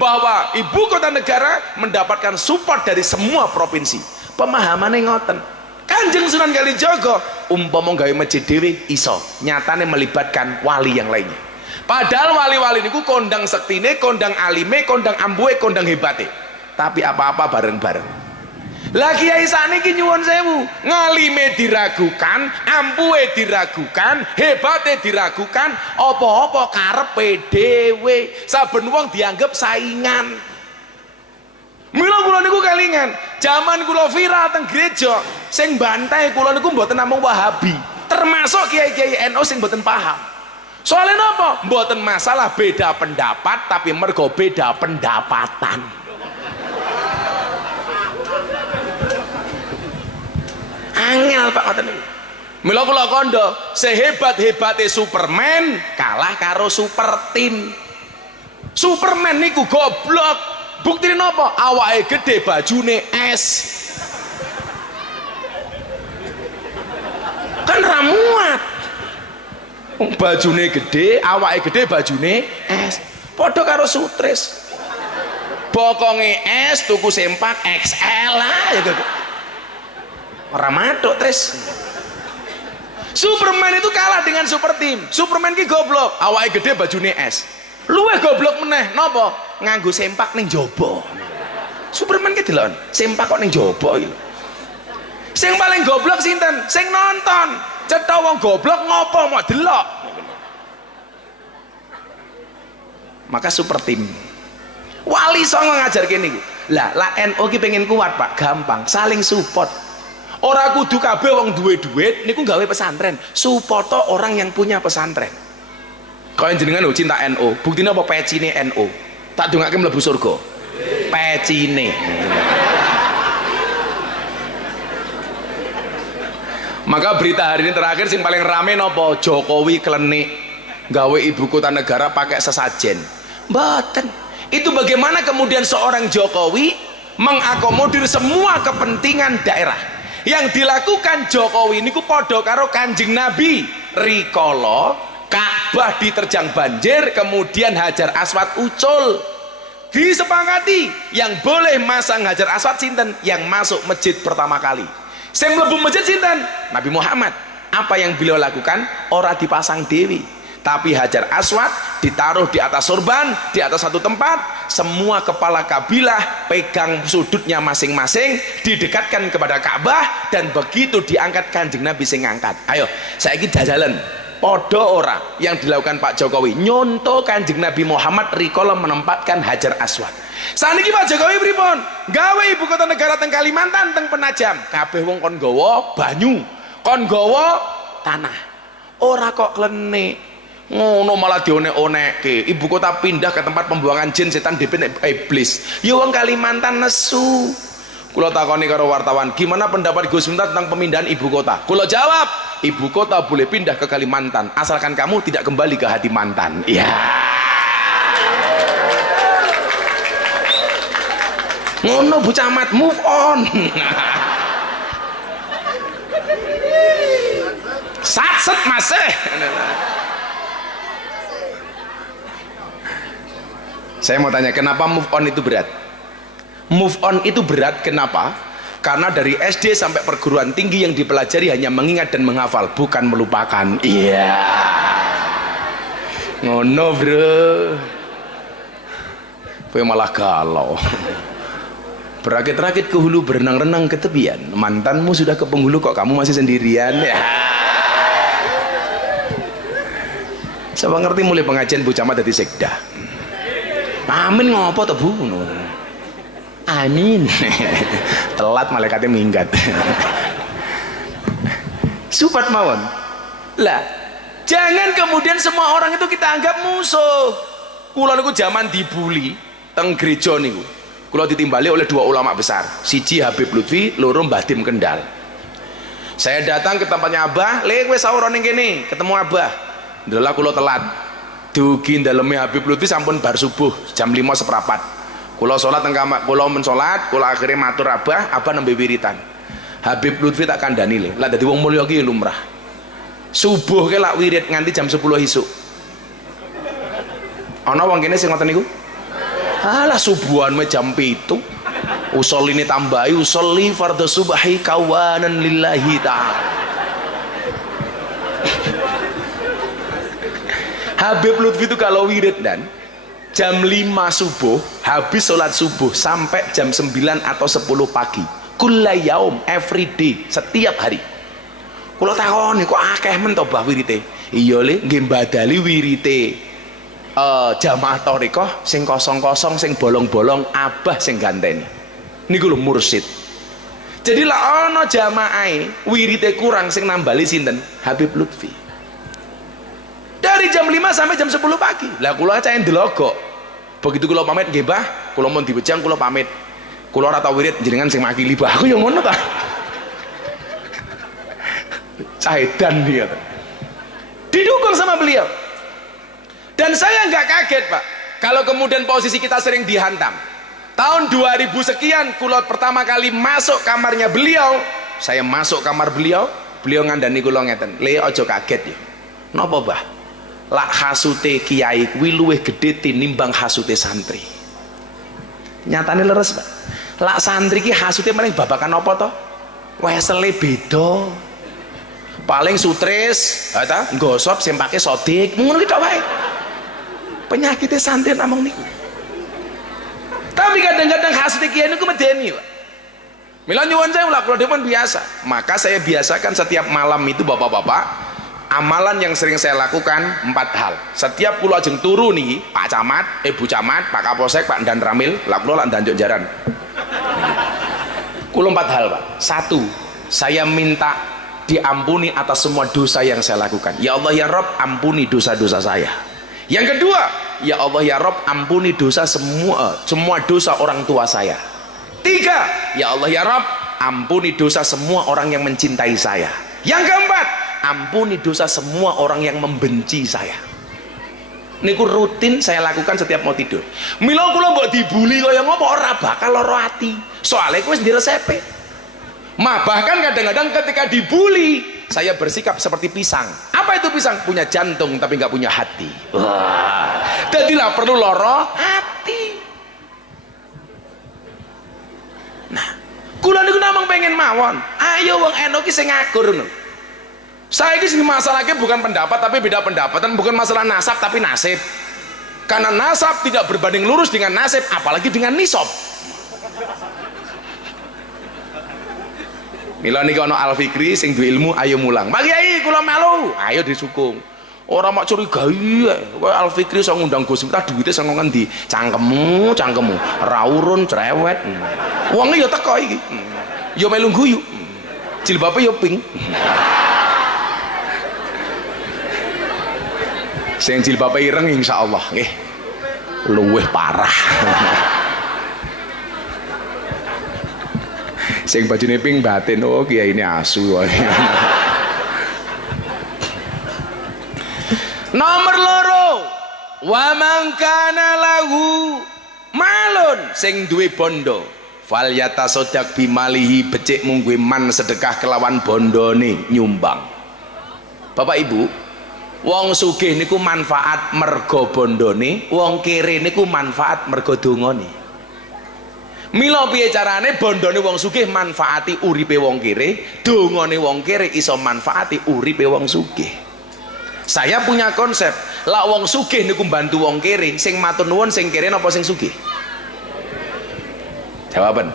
bahwa ibu kota negara mendapatkan support dari semua provinsi. Pemahamannya ngoten. Kanjeng Sunan Kalijaga umpama gawe masjid dhewe iso, nyatane melibatkan wali yang lainnya. Padahal wali-wali niku kondang sektine, kondang alime, kondang ambuhe, kondang hebate. Tapi apa-apa bareng-bareng. Lah kiai saniki nyuwun sewu, ngalime diragukan, ampuhe diragukan, hebate diragukan, apa-apa karepe dhewe. Saben wong dianggap saingan. Mila kula niku kelingan, zaman kula viral teng gereja, sing bantai kula niku mboten namung Wahabi, termasuk kiai-kiai NU sing mboten paham. Soalnya napa? Mboten masalah beda pendapat, tapi mergo beda pendapatan. Angel Pak ngoten niku. Mila kula kandha, sehebat-hebate Superman kalah karo Super Team. Superman niku goblok. Buktine napa? Awake gede, bajune es. Kan ramuat. Bajune gede, awake gede, bajune es. Padha karo Sutris. Bokonge es, tuku sempak XL lah ya. Ora matuk, Tris. Superman itu kalah dengan Super Team. Superman ki goblok, awake gede, bajune es. Luwih goblok meneh, napa? Nganggo sempak ning jaba. Superman ki delok, sempak kok ning jaba iki. Sing paling goblok sinten? Sing nonton. Cetha wong goblok ngopo mau delok. Maka Super Team. Wali Songo ngajar kene iki. Lah NU ki pengen kuat, Pak, gampang, saling support. Ora kudu kabeh wong duwe duit niku gawe pesantren. Support orang yang punya pesantren. Kau yang jenengan lho cinta NU, buktinya apa? Pecine NU. Tak dongake mlebu surga. Pecine. Maka berita hari ini terakhir sing paling rame nopo? Jokowi klenik gawe ibu kota negara pakai sesajen. Mboten. Itu bagaimana kemudian seorang Jokowi mengakomodir semua kepentingan daerah. Yang dilakukan Jokowi niku padha karo Kanjeng Nabi rikala Ka'bah diterjang banjir, kemudian Hajar Aswad ucul. Disepakati yang boleh masang Hajar Aswad sinten? Yang masuk masjid pertama kali. Sing mlebu masjid sinten? Nabi Muhammad. Apa yang beliau lakukan? Ora dipasang dewi, tapi Hajar Aswad ditaruh di atas sorban, di atas satu tempat. Semua kepala kabilah pegang sudutnya masing-masing, didekatkan kepada Ka'bah, dan begitu diangkat Kanjeng Nabi sing ngangkat. Ayo, saiki jajalan. Podo ora yang dilakukan Pak Jokowi nyontoh Kanjeng Nabi Muhammad rikala menempatkan Hajar Aswad. Saniki Pak Jokowi pripun? Gawe ibu kota negara teng Kalimantan teng Penajam, kabeh wong kon gawa banyu, kon gawa tanah. Ora kok klenik. Ngono malah dionek-onekke. Ibu kota pindah ke tempat pembuangan jin setan dipin iblis. Ya wong Kalimantan nesu. Kula takoni karo wartawan, gimana pendapat Gus Miftah tentang pemindahan ibu kota? Kula jawab, ibu kota boleh pindah ke Kalimantan asalkan kamu tidak kembali ke hati mantan. Iya. Ngono Bu Camat, move on. Satset masih. Saya mau tanya, kenapa move on itu berat? Move on itu berat, kenapa? Karena dari SD sampai perguruan tinggi yang dipelajari hanya mengingat dan menghafal, bukan melupakan. Iya. Ngono bro. Kowe malah galau. Berakit-rakit ke hulu, berenang-renang ke tepian. Mantanmu sudah ke penghulu, kok kamu masih sendirian? Ya. Saya ngerti mulai pengajian Bu Camat dari sekda. Amin ngopo to Bu? Amin. Telat malaikatnya minggat. Support mawon. Lah, jangan kemudian semua orang itu kita anggap musuh. Kula niku zaman dibully teng gereja niku. Kula ditimbali oleh dua ulama besar, siji Habib Lutfi, loro Mbah Dim Kendal. Saya datang ke tempatnya Abah, "Le kowe sahur ning kene, ketemu Abah." Ndelok kula telat. Dugi daleme Habib Lutfi sampun bar subuh jam 5 seprapat. Kula salat teng kamar, kula men salat, kula akhire matur Abah nembe wiritan. Habib Lutfi tak kandhani le. Lah dadi wong mulya ki lumrah. Subuh ke lak wirid nganti jam 10 isuk. Ana wong kene sing ngoten niku? Alah subuhan me jam 7. Usul ini tambahi usolli fardhu subhi kawanan lillahi ta'ala. Habib Lutfi itu kalau wirid dan jam 5 subuh habis sholat subuh sampai jam 9 atau 10 pagi kulla yaum, every day, setiap hari. Kula takoni kok akeh men to Mbah wirite. Iya le nggih mbadali wirite jamaah thariqah sing kosong-kosong sing bolong-bolong Abah sing ganteni niku lho mursyid. Jadi lah ana jamaahe wirite kurang sing nambali sinten? Habib Lutfi. Dari jam 5 sampai jam 10 pagi. Lah kula cah ndelok. Begitu kula pamit nggih Mbah, kula mun diwejang kula pamit. Kula ora tau wirid jenengan sing makili Mbah. Aku yo ngono ta. Cah edan dia. Didukung sama beliau. Dan saya nggak kaget Pak kalau kemudian posisi kita sering dihantam. Tahun 2000 sekian kula pertama kali masuk kamarnya beliau, saya masuk kamar beliau ngandani kula ngeten, "Le aja kaget ya." Napa Mbah? Lak hasute kiai kuwi luwih gedhe tinimbang hasute santri. Nyatane leres Pak. Lak santri ki hasute paling babakan apa to? Wesele beda. Paling sutris, ta, nggosop sing pake sodik, ngono ki tok wae. Penyakitnya santri namung niku. Tapi kadang-kadang hasute kiai niku medeni, Pak. Mila nyuwun saya ulah kula dhewe biasa. Maka saya biasakan setiap malam itu Bapak-bapak, amalan yang sering saya lakukan 4 hal. Setiap kula ajeng turu niki, Pak Camat, Ibu Camat, Pak Kapolsek, Pak Dan Ramil, lak kula lak ndanjuk jaran. Kula 4 hal, Pak. 1, saya minta diampuni atas semua dosa yang saya lakukan. Ya Allah ya Rabb, ampuni dosa-dosa saya. Yang kedua, ya Allah ya Rabb, ampuni dosa semua dosa orang tua saya. 3, ya Allah ya Rabb, ampuni dosa semua orang yang mencintai saya. Yang keempat, ampuni dosa semua orang yang membenci saya. Niku rutin saya lakukan setiap mau tidur. Mila kula mbok dibuli kaya ngopo ora bakal lara ati. Soale kuwi wis diresepe. Bahkan kadang-kadang ketika dibuli saya bersikap seperti pisang. Apa itu pisang? Punya jantung tapi nggak punya hati. Wah, jadilah perlu loro hati. Nah, kula niku namung pengen mawon. Ayo wong eno ki sing ngagur ngono. Saya ini masalahnya bukan pendapat tapi beda pendapatan, bukan masalah nasab tapi nasib. Karena nasab tidak berbanding lurus dengan nasib, apalagi dengan nisab. Mila niki ana Al Fikri sing duwe ilmu ayo mulang. Pak Kiai kula melu, ayo disukung. Ora mak curigai kowe Al Fikri iso ngundang Gus Miftah duwite saka ngendi? Cangkemmu, ra urun cerewet. Wonge ya teko iki. Ya melu guyu. Jilbabe ya pink. Sing jilbabe ireng insyaallah nggih. Luwih parah. Sing bajune pink batin, oh kiai ini asu. Nomor loro, wa man kana lahu malun, sing duwe bondo fal yatasaddaq bimalihi, becik mung kuwi man sedekah kelawan bondone nyumbang. Bapak Ibu, wong sugih niku manfaat mergo bondone, wong kere niku manfaat mergo dongane. Mila piye carane bondone wong sugih manfaati uripe wong kere, dongane wong kere iso manfaati uripe wong sugih. Saya punya konsep, lak wong sugih niku bantu wong kere, sing matur nuwun sing kere napa sing sugih? Jawaban.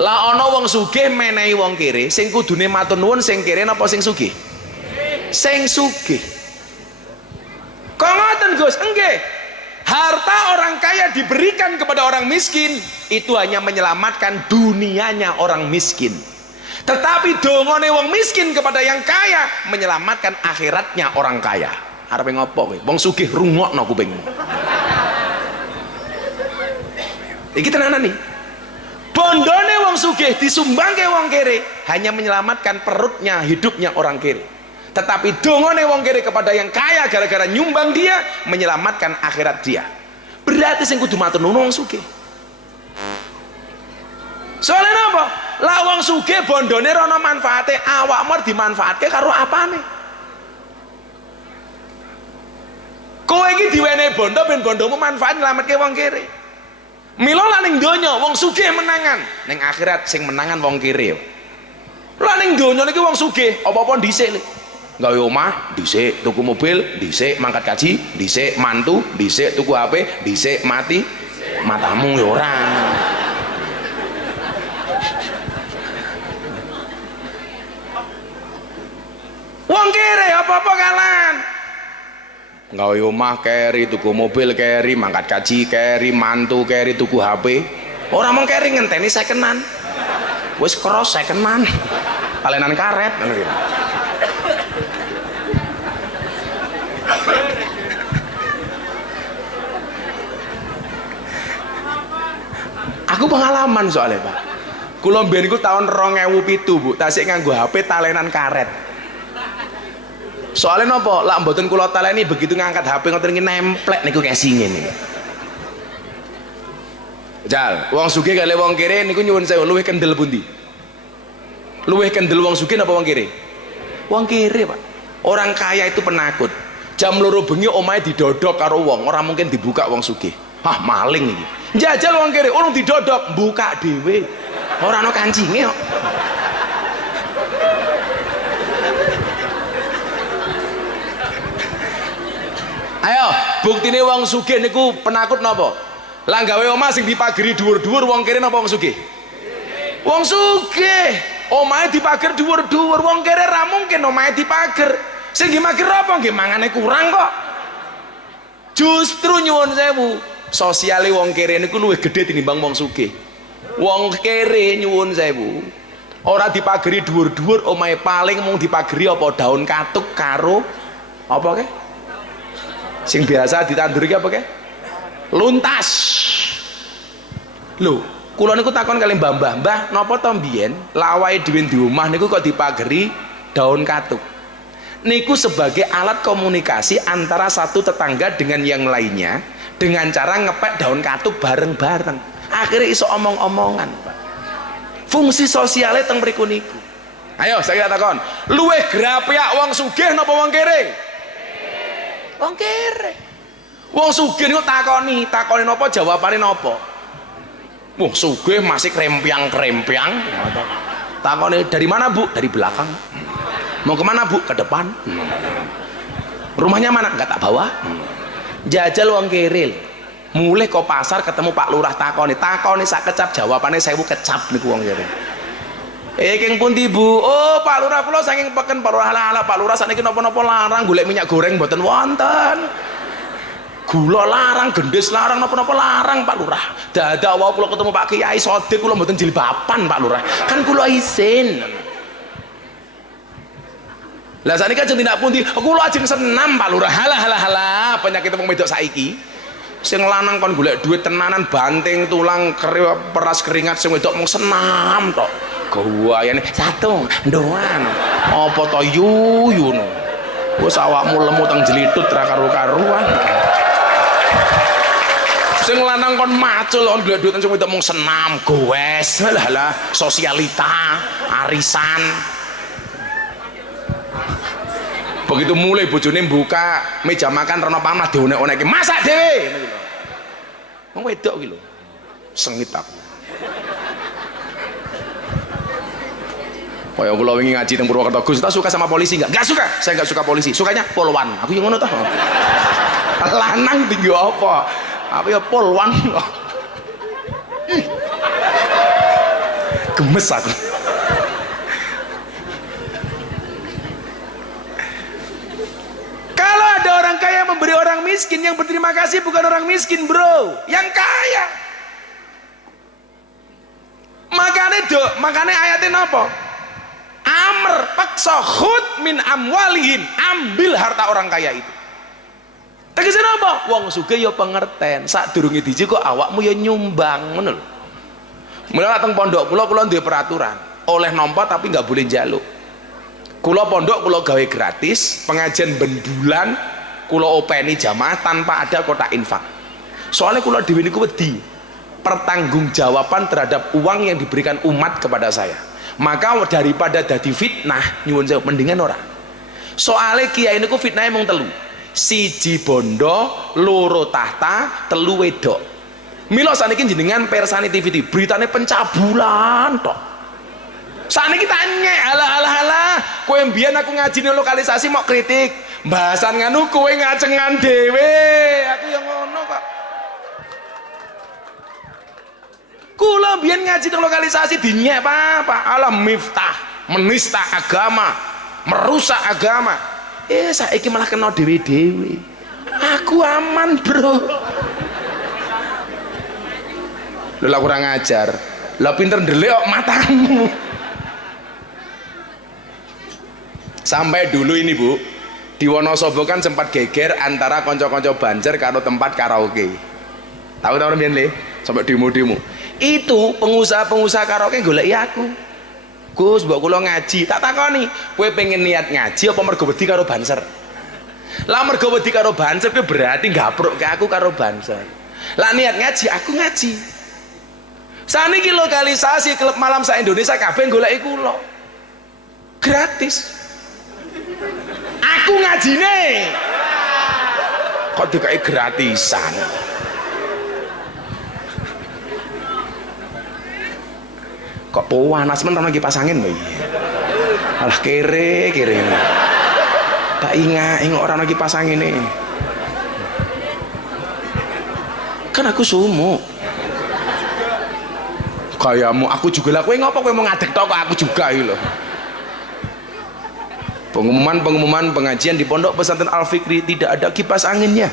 Lak ana wong sugih menehi wong kere, sing kudune matur nuwun sing kere napa sing sugih? Sing sugih. Kok ngoten Gus? Nggih. Harta orang kaya diberikan kepada orang miskin itu hanya menyelamatkan dunianya orang miskin. Tetapi dongone wong miskin kepada yang kaya menyelamatkan akhiratnya orang kaya. Arepe ngopo kowe? Wong sugih rungokno kupingmu. Iki tenanan nih. Bondone wong sugih disumbangke wong kere hanya menyelamatkan perutnya, hidupnya orang kere. Tetapi dongone wong kere kepada yang kaya gara-gara nyumbang dia menyelamatkan akhirat dia. Berarti sing kudu matur nuwun wong sugih. Soalnya apa? Lah wong sugih bondone rono manfaate, awakmu dimanfaatke karo apane? Kowe iki diwenehi bondo ben bondomu manfaat nyelametke wong kere. Mila lah ning donya wong sugih menangan, ning akhirat sing menangan wong kere. Lah ning donya niki wong sugih apa-apa dhisik lho. Gawe omah dhisik, tuku mobil dhisik, mangkat kaji dhisik, mantu dhisik, tuku HP dhisik, mati matamu ya ora. Wong kere apa-apa kalan. Gawe omah keri, tuku mobil keri, mangkat kaji keri, mantu keri, tuku HP. Ora mung keri ngenteni sekenan. Wis cross sekenan. Palenan karet ngono gitu. Aku pengalaman soalnya Pak. Kula mbiyen iku tahun 2007 Bu, tasik nganggo HP talenan karet. Soalnya nopo? Lah mboten kula taleni begitu ngangkat HP ngoten iki nemplek niku casing ngene. Jal, wong sugih kali wong kere niku nyuwun sewu luwih kendel pundi? Luwih kendel wong sugih napa wong kere? Wong kere, Pak. Orang kaya itu penakut. Jam 2 bengi omahe didodok karo wong, ora mungkin dibuka wong sugih. Hah, maling iki. Njajal wong kere urung didodok, buka dhewe. Ora ana kancinge kok. Ayo, buktine wong sugih niku penakut napa? Lah gawe omah sing dipageri dhuwur-dhuwur wong kere napa wong sugih? Wong sugih. Omahe dipager dhuwur-dhuwur, wong kere ra mungkin omahe dipager. Sing dimager apa? Nggih mangane kurang kok. Justru nyuwun sewu, sosiale wong kere niku luwih gedhe tinimbang wong sugih. Wong kere nyuwun sewu, ora dipageri dhuwur-dhuwur, omahe paling mung dipageri apa daun katuk karo apa ke? Sing biasa ditandur iki apa ke? Luntas. Lho, kula niku takon kali Mbah, Mbah, napa to mbiyen lawahe dhewe di omah niku kok dipageri daun katuk? Niku sebagai alat komunikasi antara satu tetangga dengan yang lainnya dengan cara ngepek daun katuk bareng-bareng. Akhirnya iso omong-omongan, Pak. Fungsi sosialnya teng mriku niku. Ayo saya takon, luwih grapiak wong sugih napa wong kere? Wong kere. Wong sugih niku takoni napa jawabane napa? Wah, sugih masih krempiang-krempiang. Takoni dari mana, Bu? Dari belakang. Mau kemana, Bu? Ke depan. Rumahnya mana? Enggak tak bawa. Jajal wong kere. Mulai ke pasar ketemu Pak Lurah takoni sak kecap jawabannya 1000 kecap niku wong kere. Keng pundi Bu? Oh, Pak Lurah kula saking peken Pak Lurah. Lah Pak Lurah sakniki napa-napa larang golek minyak goreng mboten wonten. Gula larang, gendis larang, napa-napa larang Pak Lurah. Dadak wae kula ketemu Pak Kiai Sodik kula mboten jilbaban Pak Lurah. Kan kula isin. Lah sakniki ajeng tindak pundi? Kula ajeng senam Pak Lurah. Halah penyakit wong wedok saiki. Sing lanang kon golek duit tenanan banting tulang peras keringat, sing wedok mung senam tok. Gawayane satu doan. Apa to yuyun. Wis awakmu lemu teng jelitut ra karo-karuan. Sing lanang kon macul kon golek duit sing wedok mung senam, gowes. Halah sosialita, arisan. Begitu mulai bojone buka meja makan rono pamlah dionek-onekke masak dhewe ngono lho. Wong wedok iki lho. Sengit aku. Kaya kula wingi ngaji teng Purwokerto, Gus, ta suka sama polisi enggak? Enggak suka. Saya enggak suka polisi. Sukanya polwan. Aku yo ngono toh. Lanang tinggi apa? Apa ya polwan. Gemes aku. Kalau ada orang kaya memberi orang miskin, yang berterima kasih bukan orang miskin, bro, yang kaya. Makanya ayatnya apa? Amr paksa khud min amwalihim, ambil harta orang kaya itu. Tegesane apa? Wong sugih ya pengerten, sadurunge diji kok awakmu ya nyumbang, ngono lho. Mula teng pondok kula duwe peraturan, oleh nampa tapi nggak boleh njaluk. Kula pondok kula gawe gratis, pengajian ben bulan kula openi jamaah tanpa ada kotak infak. Soalnya kula dhewe niku wedi. pertanggungjawaban terhadap uang yang diberikan umat kepada saya. Maka daripada dadi fitnah nyuwun sewu mendingan ora. Soale kiai niku fitnah emang telu. Siji bondo, loro tahta, telu wedok. Mila saniki jenengan persani TV beritane pencabulan tok. Saniki tanya, alah kowe mbiyen aku ngaji ning lokalisasi mau kritik. Bahasan nganu kowe ngacengan dhewe. Aku yang ngono kok. Kula mbiyen ngaji ning lokalisasi dinyek apa? Alam miftah, menista agama, merusak agama. Saiki malah kena dhewe-dhewe. Aku aman, Bro. Lha kurang ajar. Lah pinter ndelik kok matamu. Sampai dulu ini, Bu, di Wonosobo kan sempat geger antara konco-konco Banjar karo tempat karaoke. Tahu mbiyen le? Sampai demo-demo. Itu pengusaha-pengusaha karaoke goleki aku. Gus, mbok kula ngaji, tak takoni, kowe pengen niat ngaji apa mergo wedi karo Banser? Lah mergo wedi karo Banser kuwi berarti gapruk ke aku karo Banser. Lah niat ngaji, aku ngaji. Saniki lokalisasi klub malam sa Indonesia kabeh goleki kula. Gratis. Aku ngajine. Kok dikai gratisan? Kok panas men ana kipas angin lho iki. Alah kere. Tak ingat ora ana kipas angine. Kan aku sumuk. Kayamu aku juga lah, kowe ngopo kowe mau ngadeg tok kok aku juga iki lho. Pengumuman pengajian di Pondok Pesantren Al Fikri tidak ada kipas anginnya.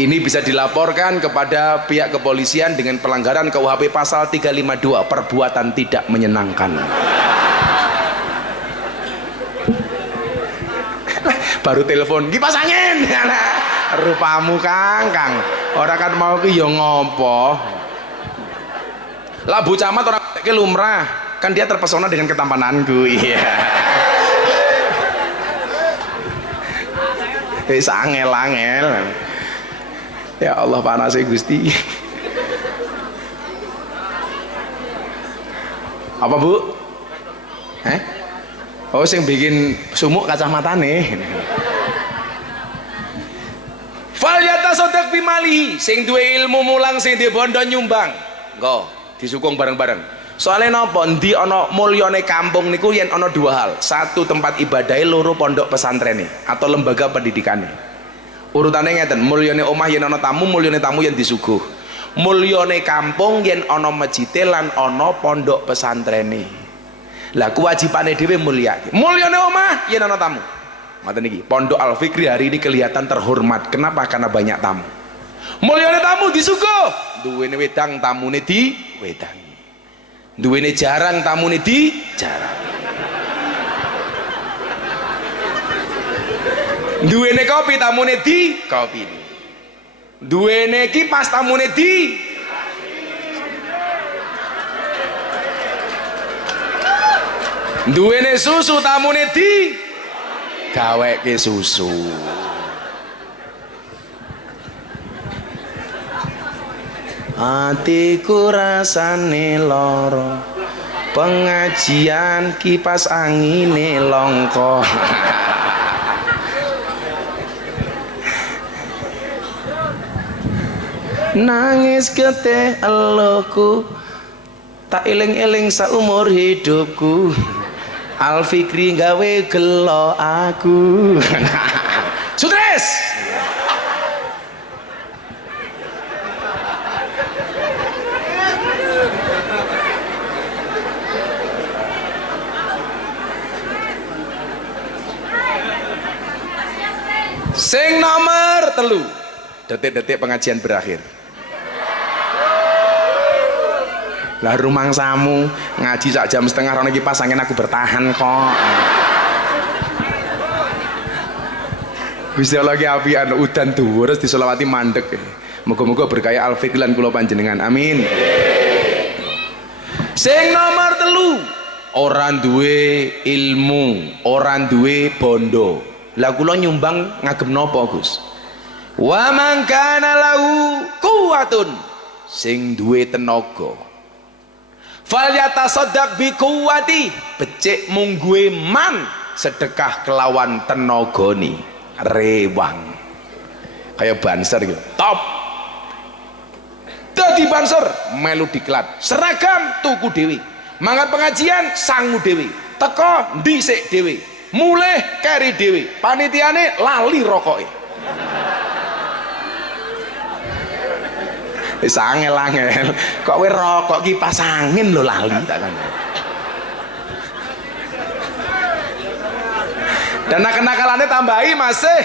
Ini bisa dilaporkan kepada pihak kepolisian dengan pelanggaran KUHP pasal 352 perbuatan tidak menyenangkan. Baru telepon kipas angin. Rupamu Kang. Orang kan mau ki yo ngopo. Lah Bu Camat orang ki lumrah, kan dia terpesona dengan ketampananku. Iya. Angel. Ya Allah panasnya Gusti. Apa Bu? Oh sing bikin sumuk kacamatane. Fal yatasaddaq bimalihi, sing duwe ilmu mulang sing duwe bondo nyumbang. Engko disukung bareng-bareng. Soalnya napa ndi ana mulyane kampung niku yen ana dua hal. Satu tempat ibadahe, loro pondok pesantrene atau lembaga pendidikane. Urutane ngeten, mulyane omah yen ana tamu, mulyane tamu yen disuguh. Mulyane kampung yen ana masjide lan ana pondok pesantrene. Lah kewajibane dhewe mulyake. Mulyane omah yen ana tamu. Ngoten iki, Pondok Al Fikri hari ini kelihatan terhormat. Kenapa? Karena banyak tamu. Mulyane tamu disuguh. Duwene wedang tamune di wedangi. Duwene jarang tamune di jarang. Duwene kopi tamune di kopi. Duwene kipas tamune di duwene susu tamune di gaweke susu. Hatiku rasane loro, pengajian kipas angine longko. Nangis getih eluku, tak eling-eling saumur hidupku. Al Fikri gawe gelo aku. Stres. Sing nomor 3. Detik-detik pengajian berakhir. Lah rumangsamu ngaji sak jam setengah rono iki pasangin aku bertahan kok. Gusti Allah ki apian udan dhuwur terus diselawati mandek. Muga-muga berkah Al Fikri lan kula panjenengan. Amin. Sing nomor 3, orang duwe ilmu, orang duwe bondo. Lah kula nyumbang ngagem napa, Gus? Wa man kana lahu quwwatun, sing duwe tenaga, falyatasaddaq bi quwwati, becik mung duwe man sedekah kelawan tenagane. Rewang kayak banser gitu, top dadi banser melu diklat, seragam tuku dewi, mangat pengajian sangu dewi, teko dhisik dewi, mulih keri dewi, panitiane lali rokoke. Wis angel-angel kok kowe rokok kipas angin lho lali tak kan. Dan nakal-nakalannya tambahi masih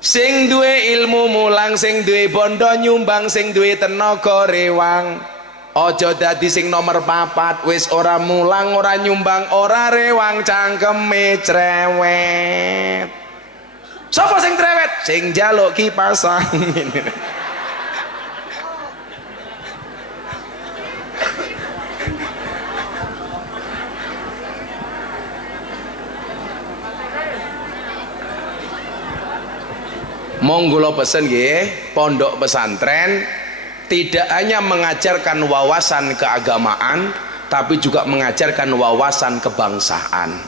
sing duwe ilmu mulang, sing duwe bondo nyumbang, sing duwe tenaga rewang. Ojo dadi sing nomor 4, wis ora mulang, ora nyumbang, ora rewang, cangkeme cerewet. Sapa sing cerewet? Sing njaluk kipas angin. Monggo pesen nggih, pondok pesantren tidak hanya mengajarkan wawasan keagamaan, tapi juga mengajarkan wawasan kebangsaan.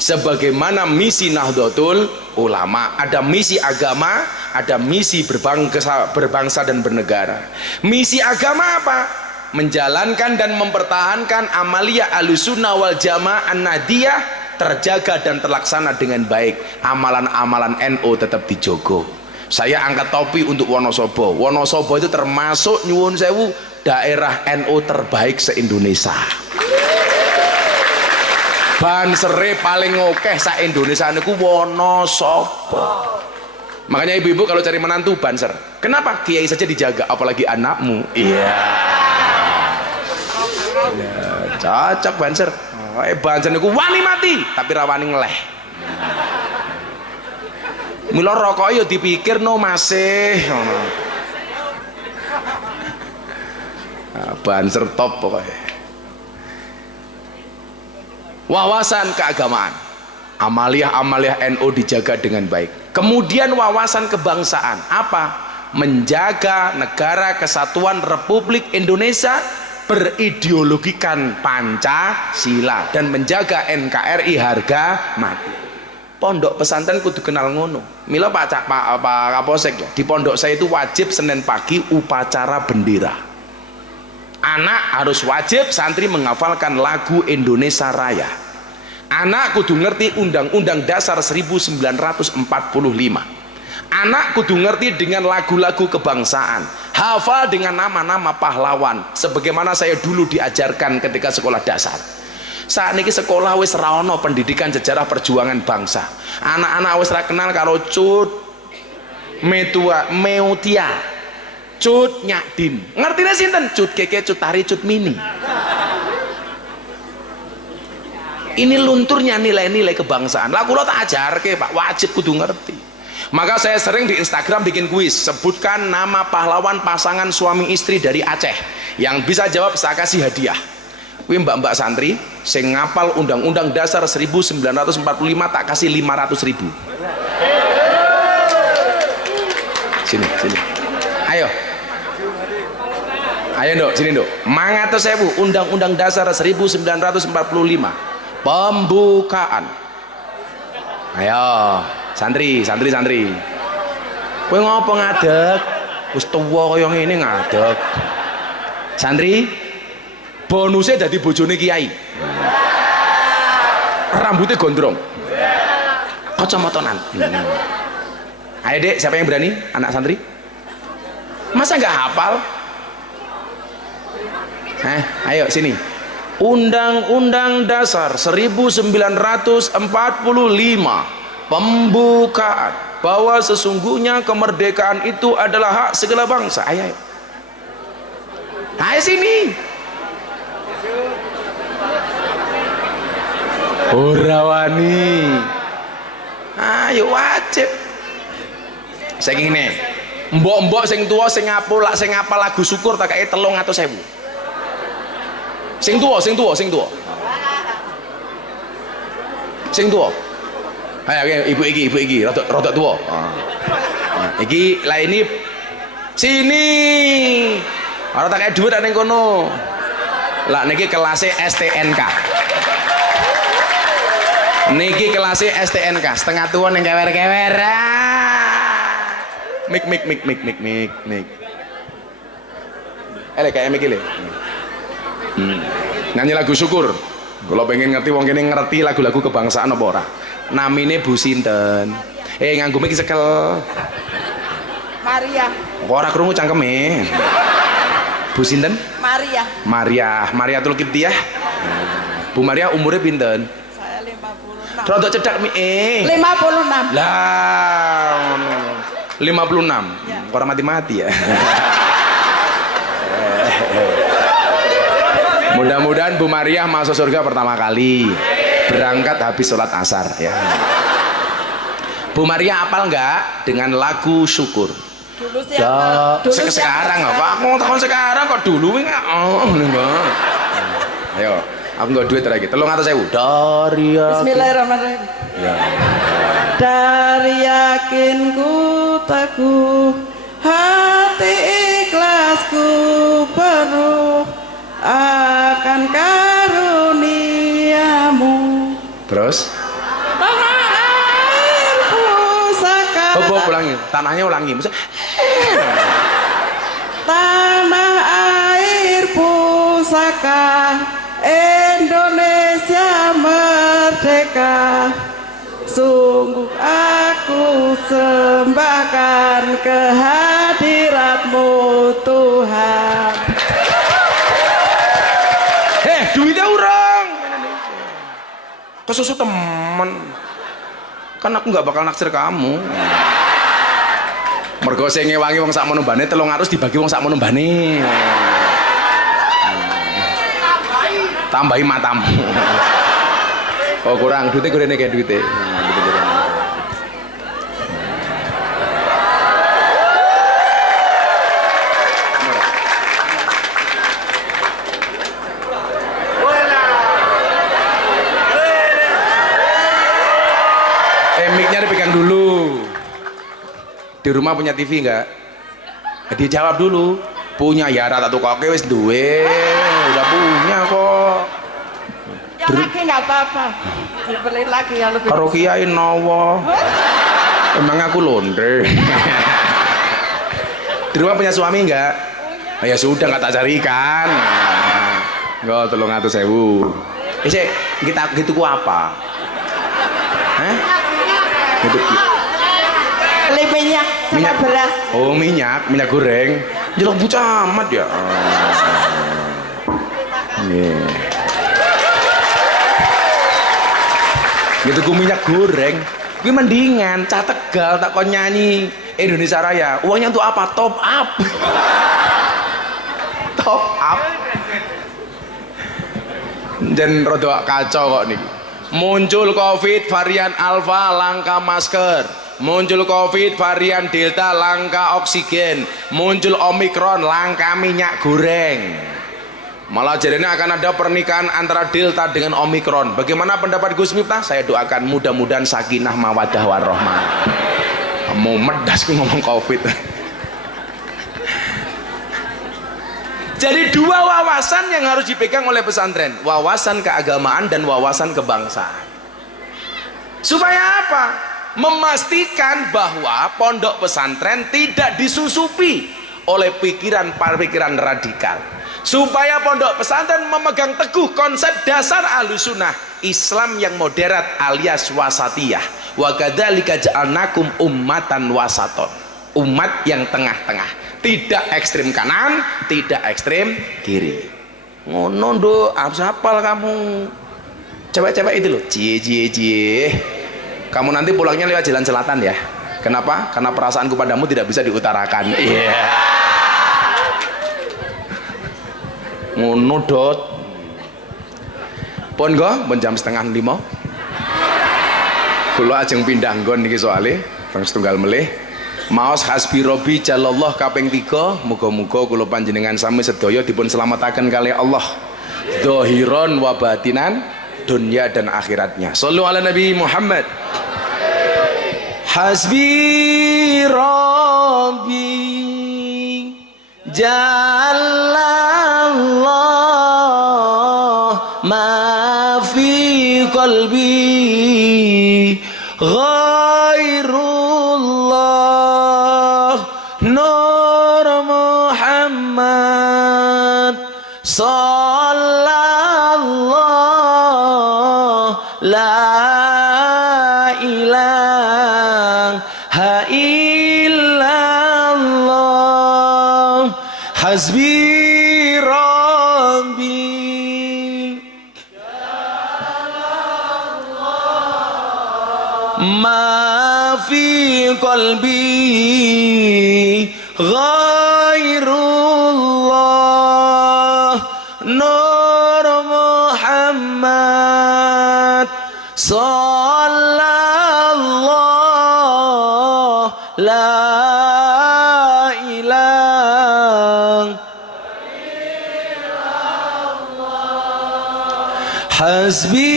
Sebagaimana misi Nahdlatul Ulama, ada misi agama, ada misi berbangsa dan bernegara. Misi agama apa? Menjalankan dan mempertahankan amalia Ahlussunnah wal Jamaah An-Nadiyah terjaga dan terlaksana dengan baik. Amalan-amalan NU tetap dijogo. Saya angkat topi untuk Wonosobo. Wonosobo itu termasuk nyuwun sewu daerah NU terbaik se-Indonesia. Bansere paling okeh sa Indonesia niku Wonosobo. Makanya ibu-ibu kalau cari menantu banser. Kenapa? Kiai saja dijaga, apalagi anakmu. Iya. Ya, cocok banser. Banser niku wani mati, tapi rawani ngeleh. Mila rokok yo dipikir no masih. Banser top pokoknya. Wawasan keagamaan, amaliah-amaliah NU dijaga dengan baik. Kemudian wawasan kebangsaan apa? Menjaga negara kesatuan Republik Indonesia berideologikan Pancasila dan menjaga NKRI harga mati. Pondok pesantren kudu kenal ngono. Mila Pak Kapolsek ya, di pondok saya itu wajib Senin pagi upacara bendera. Anak harus wajib santri menghafalkan lagu Indonesia Raya. Anak kudu ngerti Undang-Undang Dasar 1945. Anak kudu ngerti dengan lagu-lagu kebangsaan. Hafal dengan nama-nama pahlawan. Sebagaimana saya dulu diajarkan ketika sekolah dasar. Saat ini sekolah wis ra ono pendidikan sejarah perjuangan bangsa. Anak-anak wis ra kenal karo Cut Meutia, Cut Nyadin, ngertine sinten? Cut Keke, Cut Tari, Cut Mini. Ini lunturnya nilai-nilai kebangsaan. Lah kula tak ajarke, Pak, wajib kudu ngerti. Maka saya sering di Instagram bikin kuis, sebutkan nama pahlawan pasangan suami istri dari Aceh. Yang bisa jawab saya kasih hadiah. Kuwi mbak-mbak santri sing ngapal Undang-Undang Dasar 1945 tak kasih 500.000. Sini. Ayo. Ayo Nduk, sini Nduk. 500.000 Undang-Undang Dasar 1945. Pembukaan. Ayo, santri. Kowe ngopo ngadeg? Wis tuwa kaya ngene ngadeg. Santri, bonusnya dadi bojone kiai. Rambutnya gondrong. Kacamatanan. Ayo Dek, siapa yang berani? Anak santri? Masa nggak hafal? Ayo sini. Undang-Undang Dasar 1945 pembukaan bahwa sesungguhnya kemerdekaan itu adalah hak segala bangsa. Ayo. Ayo sini. Ora wani. Ayo wajib. Saya ngene. Mbok-mbok sing tuwa sing ngapal lagu syukur tak kae 300.000. Sing tuwa. Ayo ibu iki rodok tua. Iki lah ini sini. Ora tak kayak duit ning kono. Lah niki kelasnya STNK. Niki kelasnya STNK, setengah tua yang kewer-kewer. Mik. Kayak mik le. Nyanyi lagu syukur. Kalau pengen ngerti wong kene ngerti lagu-lagu kebangsaan apa ora? Namine Bu sinten? Nganggo mik sekel. Maria. Kok ora krungu cangkeme? Bu sinten? Maria Tulkiptiah. Bu Maria umurnya pinten? Saya 56. Rodok cedak mi 56. Lah 56. Ya. Orang mati-mati ya. Mudah-mudahan Bu Maria masuk surga pertama kali berangkat habis sholat asar ya. Bu Maria apal nggak dengan lagu syukur? Dulu siapa? Sekarang apa? Aku mau takon sekarang kok dulu enggak? Enggak. Ayo, aku nggak duit lagi. 300.000 dari yakin. Bismillahirrahmanirrahim. Ya. Dari yakinku teguh, hati ikhlasku penuh akan karuniamu. Terus? Tanah air pusaka. Ulangi. Tanahnya ulangi. Tanah air pusaka Indonesia merdeka. Sungguh aku sembahkan kehadiratmu Tuhan. Duitnya orang kesusu temen kan aku nggak bakal naksir kamu. Mergo sing ngewangi wong sak menembane 300 dibagi wong sak menembane. Tambahi matamu. Oh kurang duitnya gurene kayak duitnya. Mic-nya dipegang dulu. Di rumah punya TV enggak? Dia jawab dulu. Punya ya, rata tuh kok wis duwe. Udah punya kok. Yang lagi nggak apa-apa. Dibeli lagi yang lebih. Karo kiai nawa. Emang aku londe. Di rumah punya suami enggak? Oh, ya sudah nggak tak carikan. Enggak 300.000. Kita gitu ku apa? Hah? Gitu. Beli minyak sama beras. Oh minyak goreng. Jelek bocah amat ya. Yeah. Gitu ku minyak goreng. Gue mendingan cah Tegal tak kon nyanyi Indonesia Raya. Uangnya untuk apa? Top up. Top up. Dan rodok kacau kok nih. Muncul COVID varian Alpha langka masker, muncul COVID varian Delta langka oksigen, muncul Omikron langka minyak goreng. Malah jadinya akan ada pernikahan antara Delta dengan Omikron. Bagaimana pendapat Gus Miftah? Saya doakan mudah-mudahan sakinah mawadah warahmah. Mau medas ngomong COVID. Jadi dua wawasan yang harus dipegang oleh pesantren, wawasan keagamaan dan wawasan kebangsaan. Supaya apa? Memastikan bahwa pondok pesantren tidak disusupi oleh pikiran radikal. Supaya pondok pesantren memegang teguh konsep dasar Ahlussunnah, Islam yang moderat alias wasatiyah. Wa kadzalika ja'alnakum ummatan wasaton. Umat yang tengah-tengah, tidak ekstrem kanan, tidak ekstrem kiri. Ngono ndo, hafal kamu. Cewek-cewek itu loh, cie. Kamu nanti pulangnya lewat jalan selatan ya. Kenapa? Karena perasaanku padamu tidak bisa diutarakan. Iya. Yeah. Ngono dot. Pon jam 4:30. Kula ajeng pindah nggon niki soalé, teng setunggal melih. Maos hasbi robi jalallah kaping 3. Muga-muga kula panjenengan sami sedaya dipun slametaken kali Allah zahiran wa batinan, dunia dan akhiratnya. Shallu ala Nabi Muhammad. Hasbi Rabbi Jallallah ma fi qalbi ghairullah Nur Muhammad Sallallahu la ilaha illallah Hasbi Rabbi ma fi qalbi ghairullah Nur Muhammad Sallallahu la ilaha Hasbi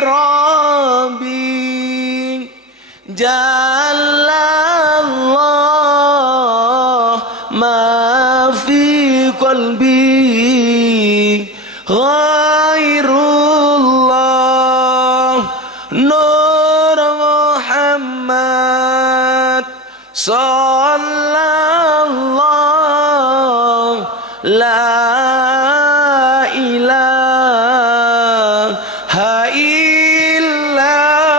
Rabbi Jallallah ma fi qalbi ghairullah Nur Muhammad Sallallahu la ilaha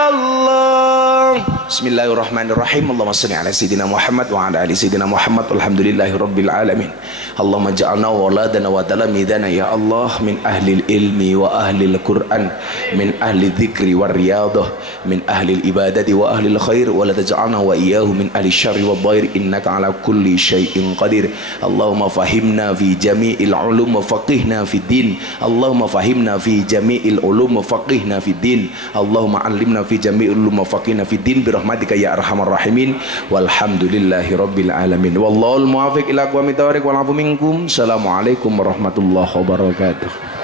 illallah Bismillahirrahmanirrahim Allahumma salli ala Sayyidina Muhammad wa ala ali Sayyidina Muhammad walhamdulillahi rabbil alamin Allahumma ja'alna waladana wa talamidana ya Allah min ahli ilmi wa ahli al-Quran min ahli dzikri wa riyadah min ahli ibadati wa ahli al-khair wa la taj'alna wa iyyahu min ahli syarri wa dhair innaka ala kulli syai'in qadir Allahumma fahimna fi jami'il ulum wa faqihna fi din Allahumma fahimna fi jami'il ulum wa faqihna fi din Allahumma 'allimna fi jami'il ulum wa faqihna fi din bi rahmatika ya arhamar rahimin walhamdulillahi rabbil alamin wallahul muwaffiq ila aqwamit thoriq wal 'afu minkum assalamualaikum warahmatullahi wabarakatuh.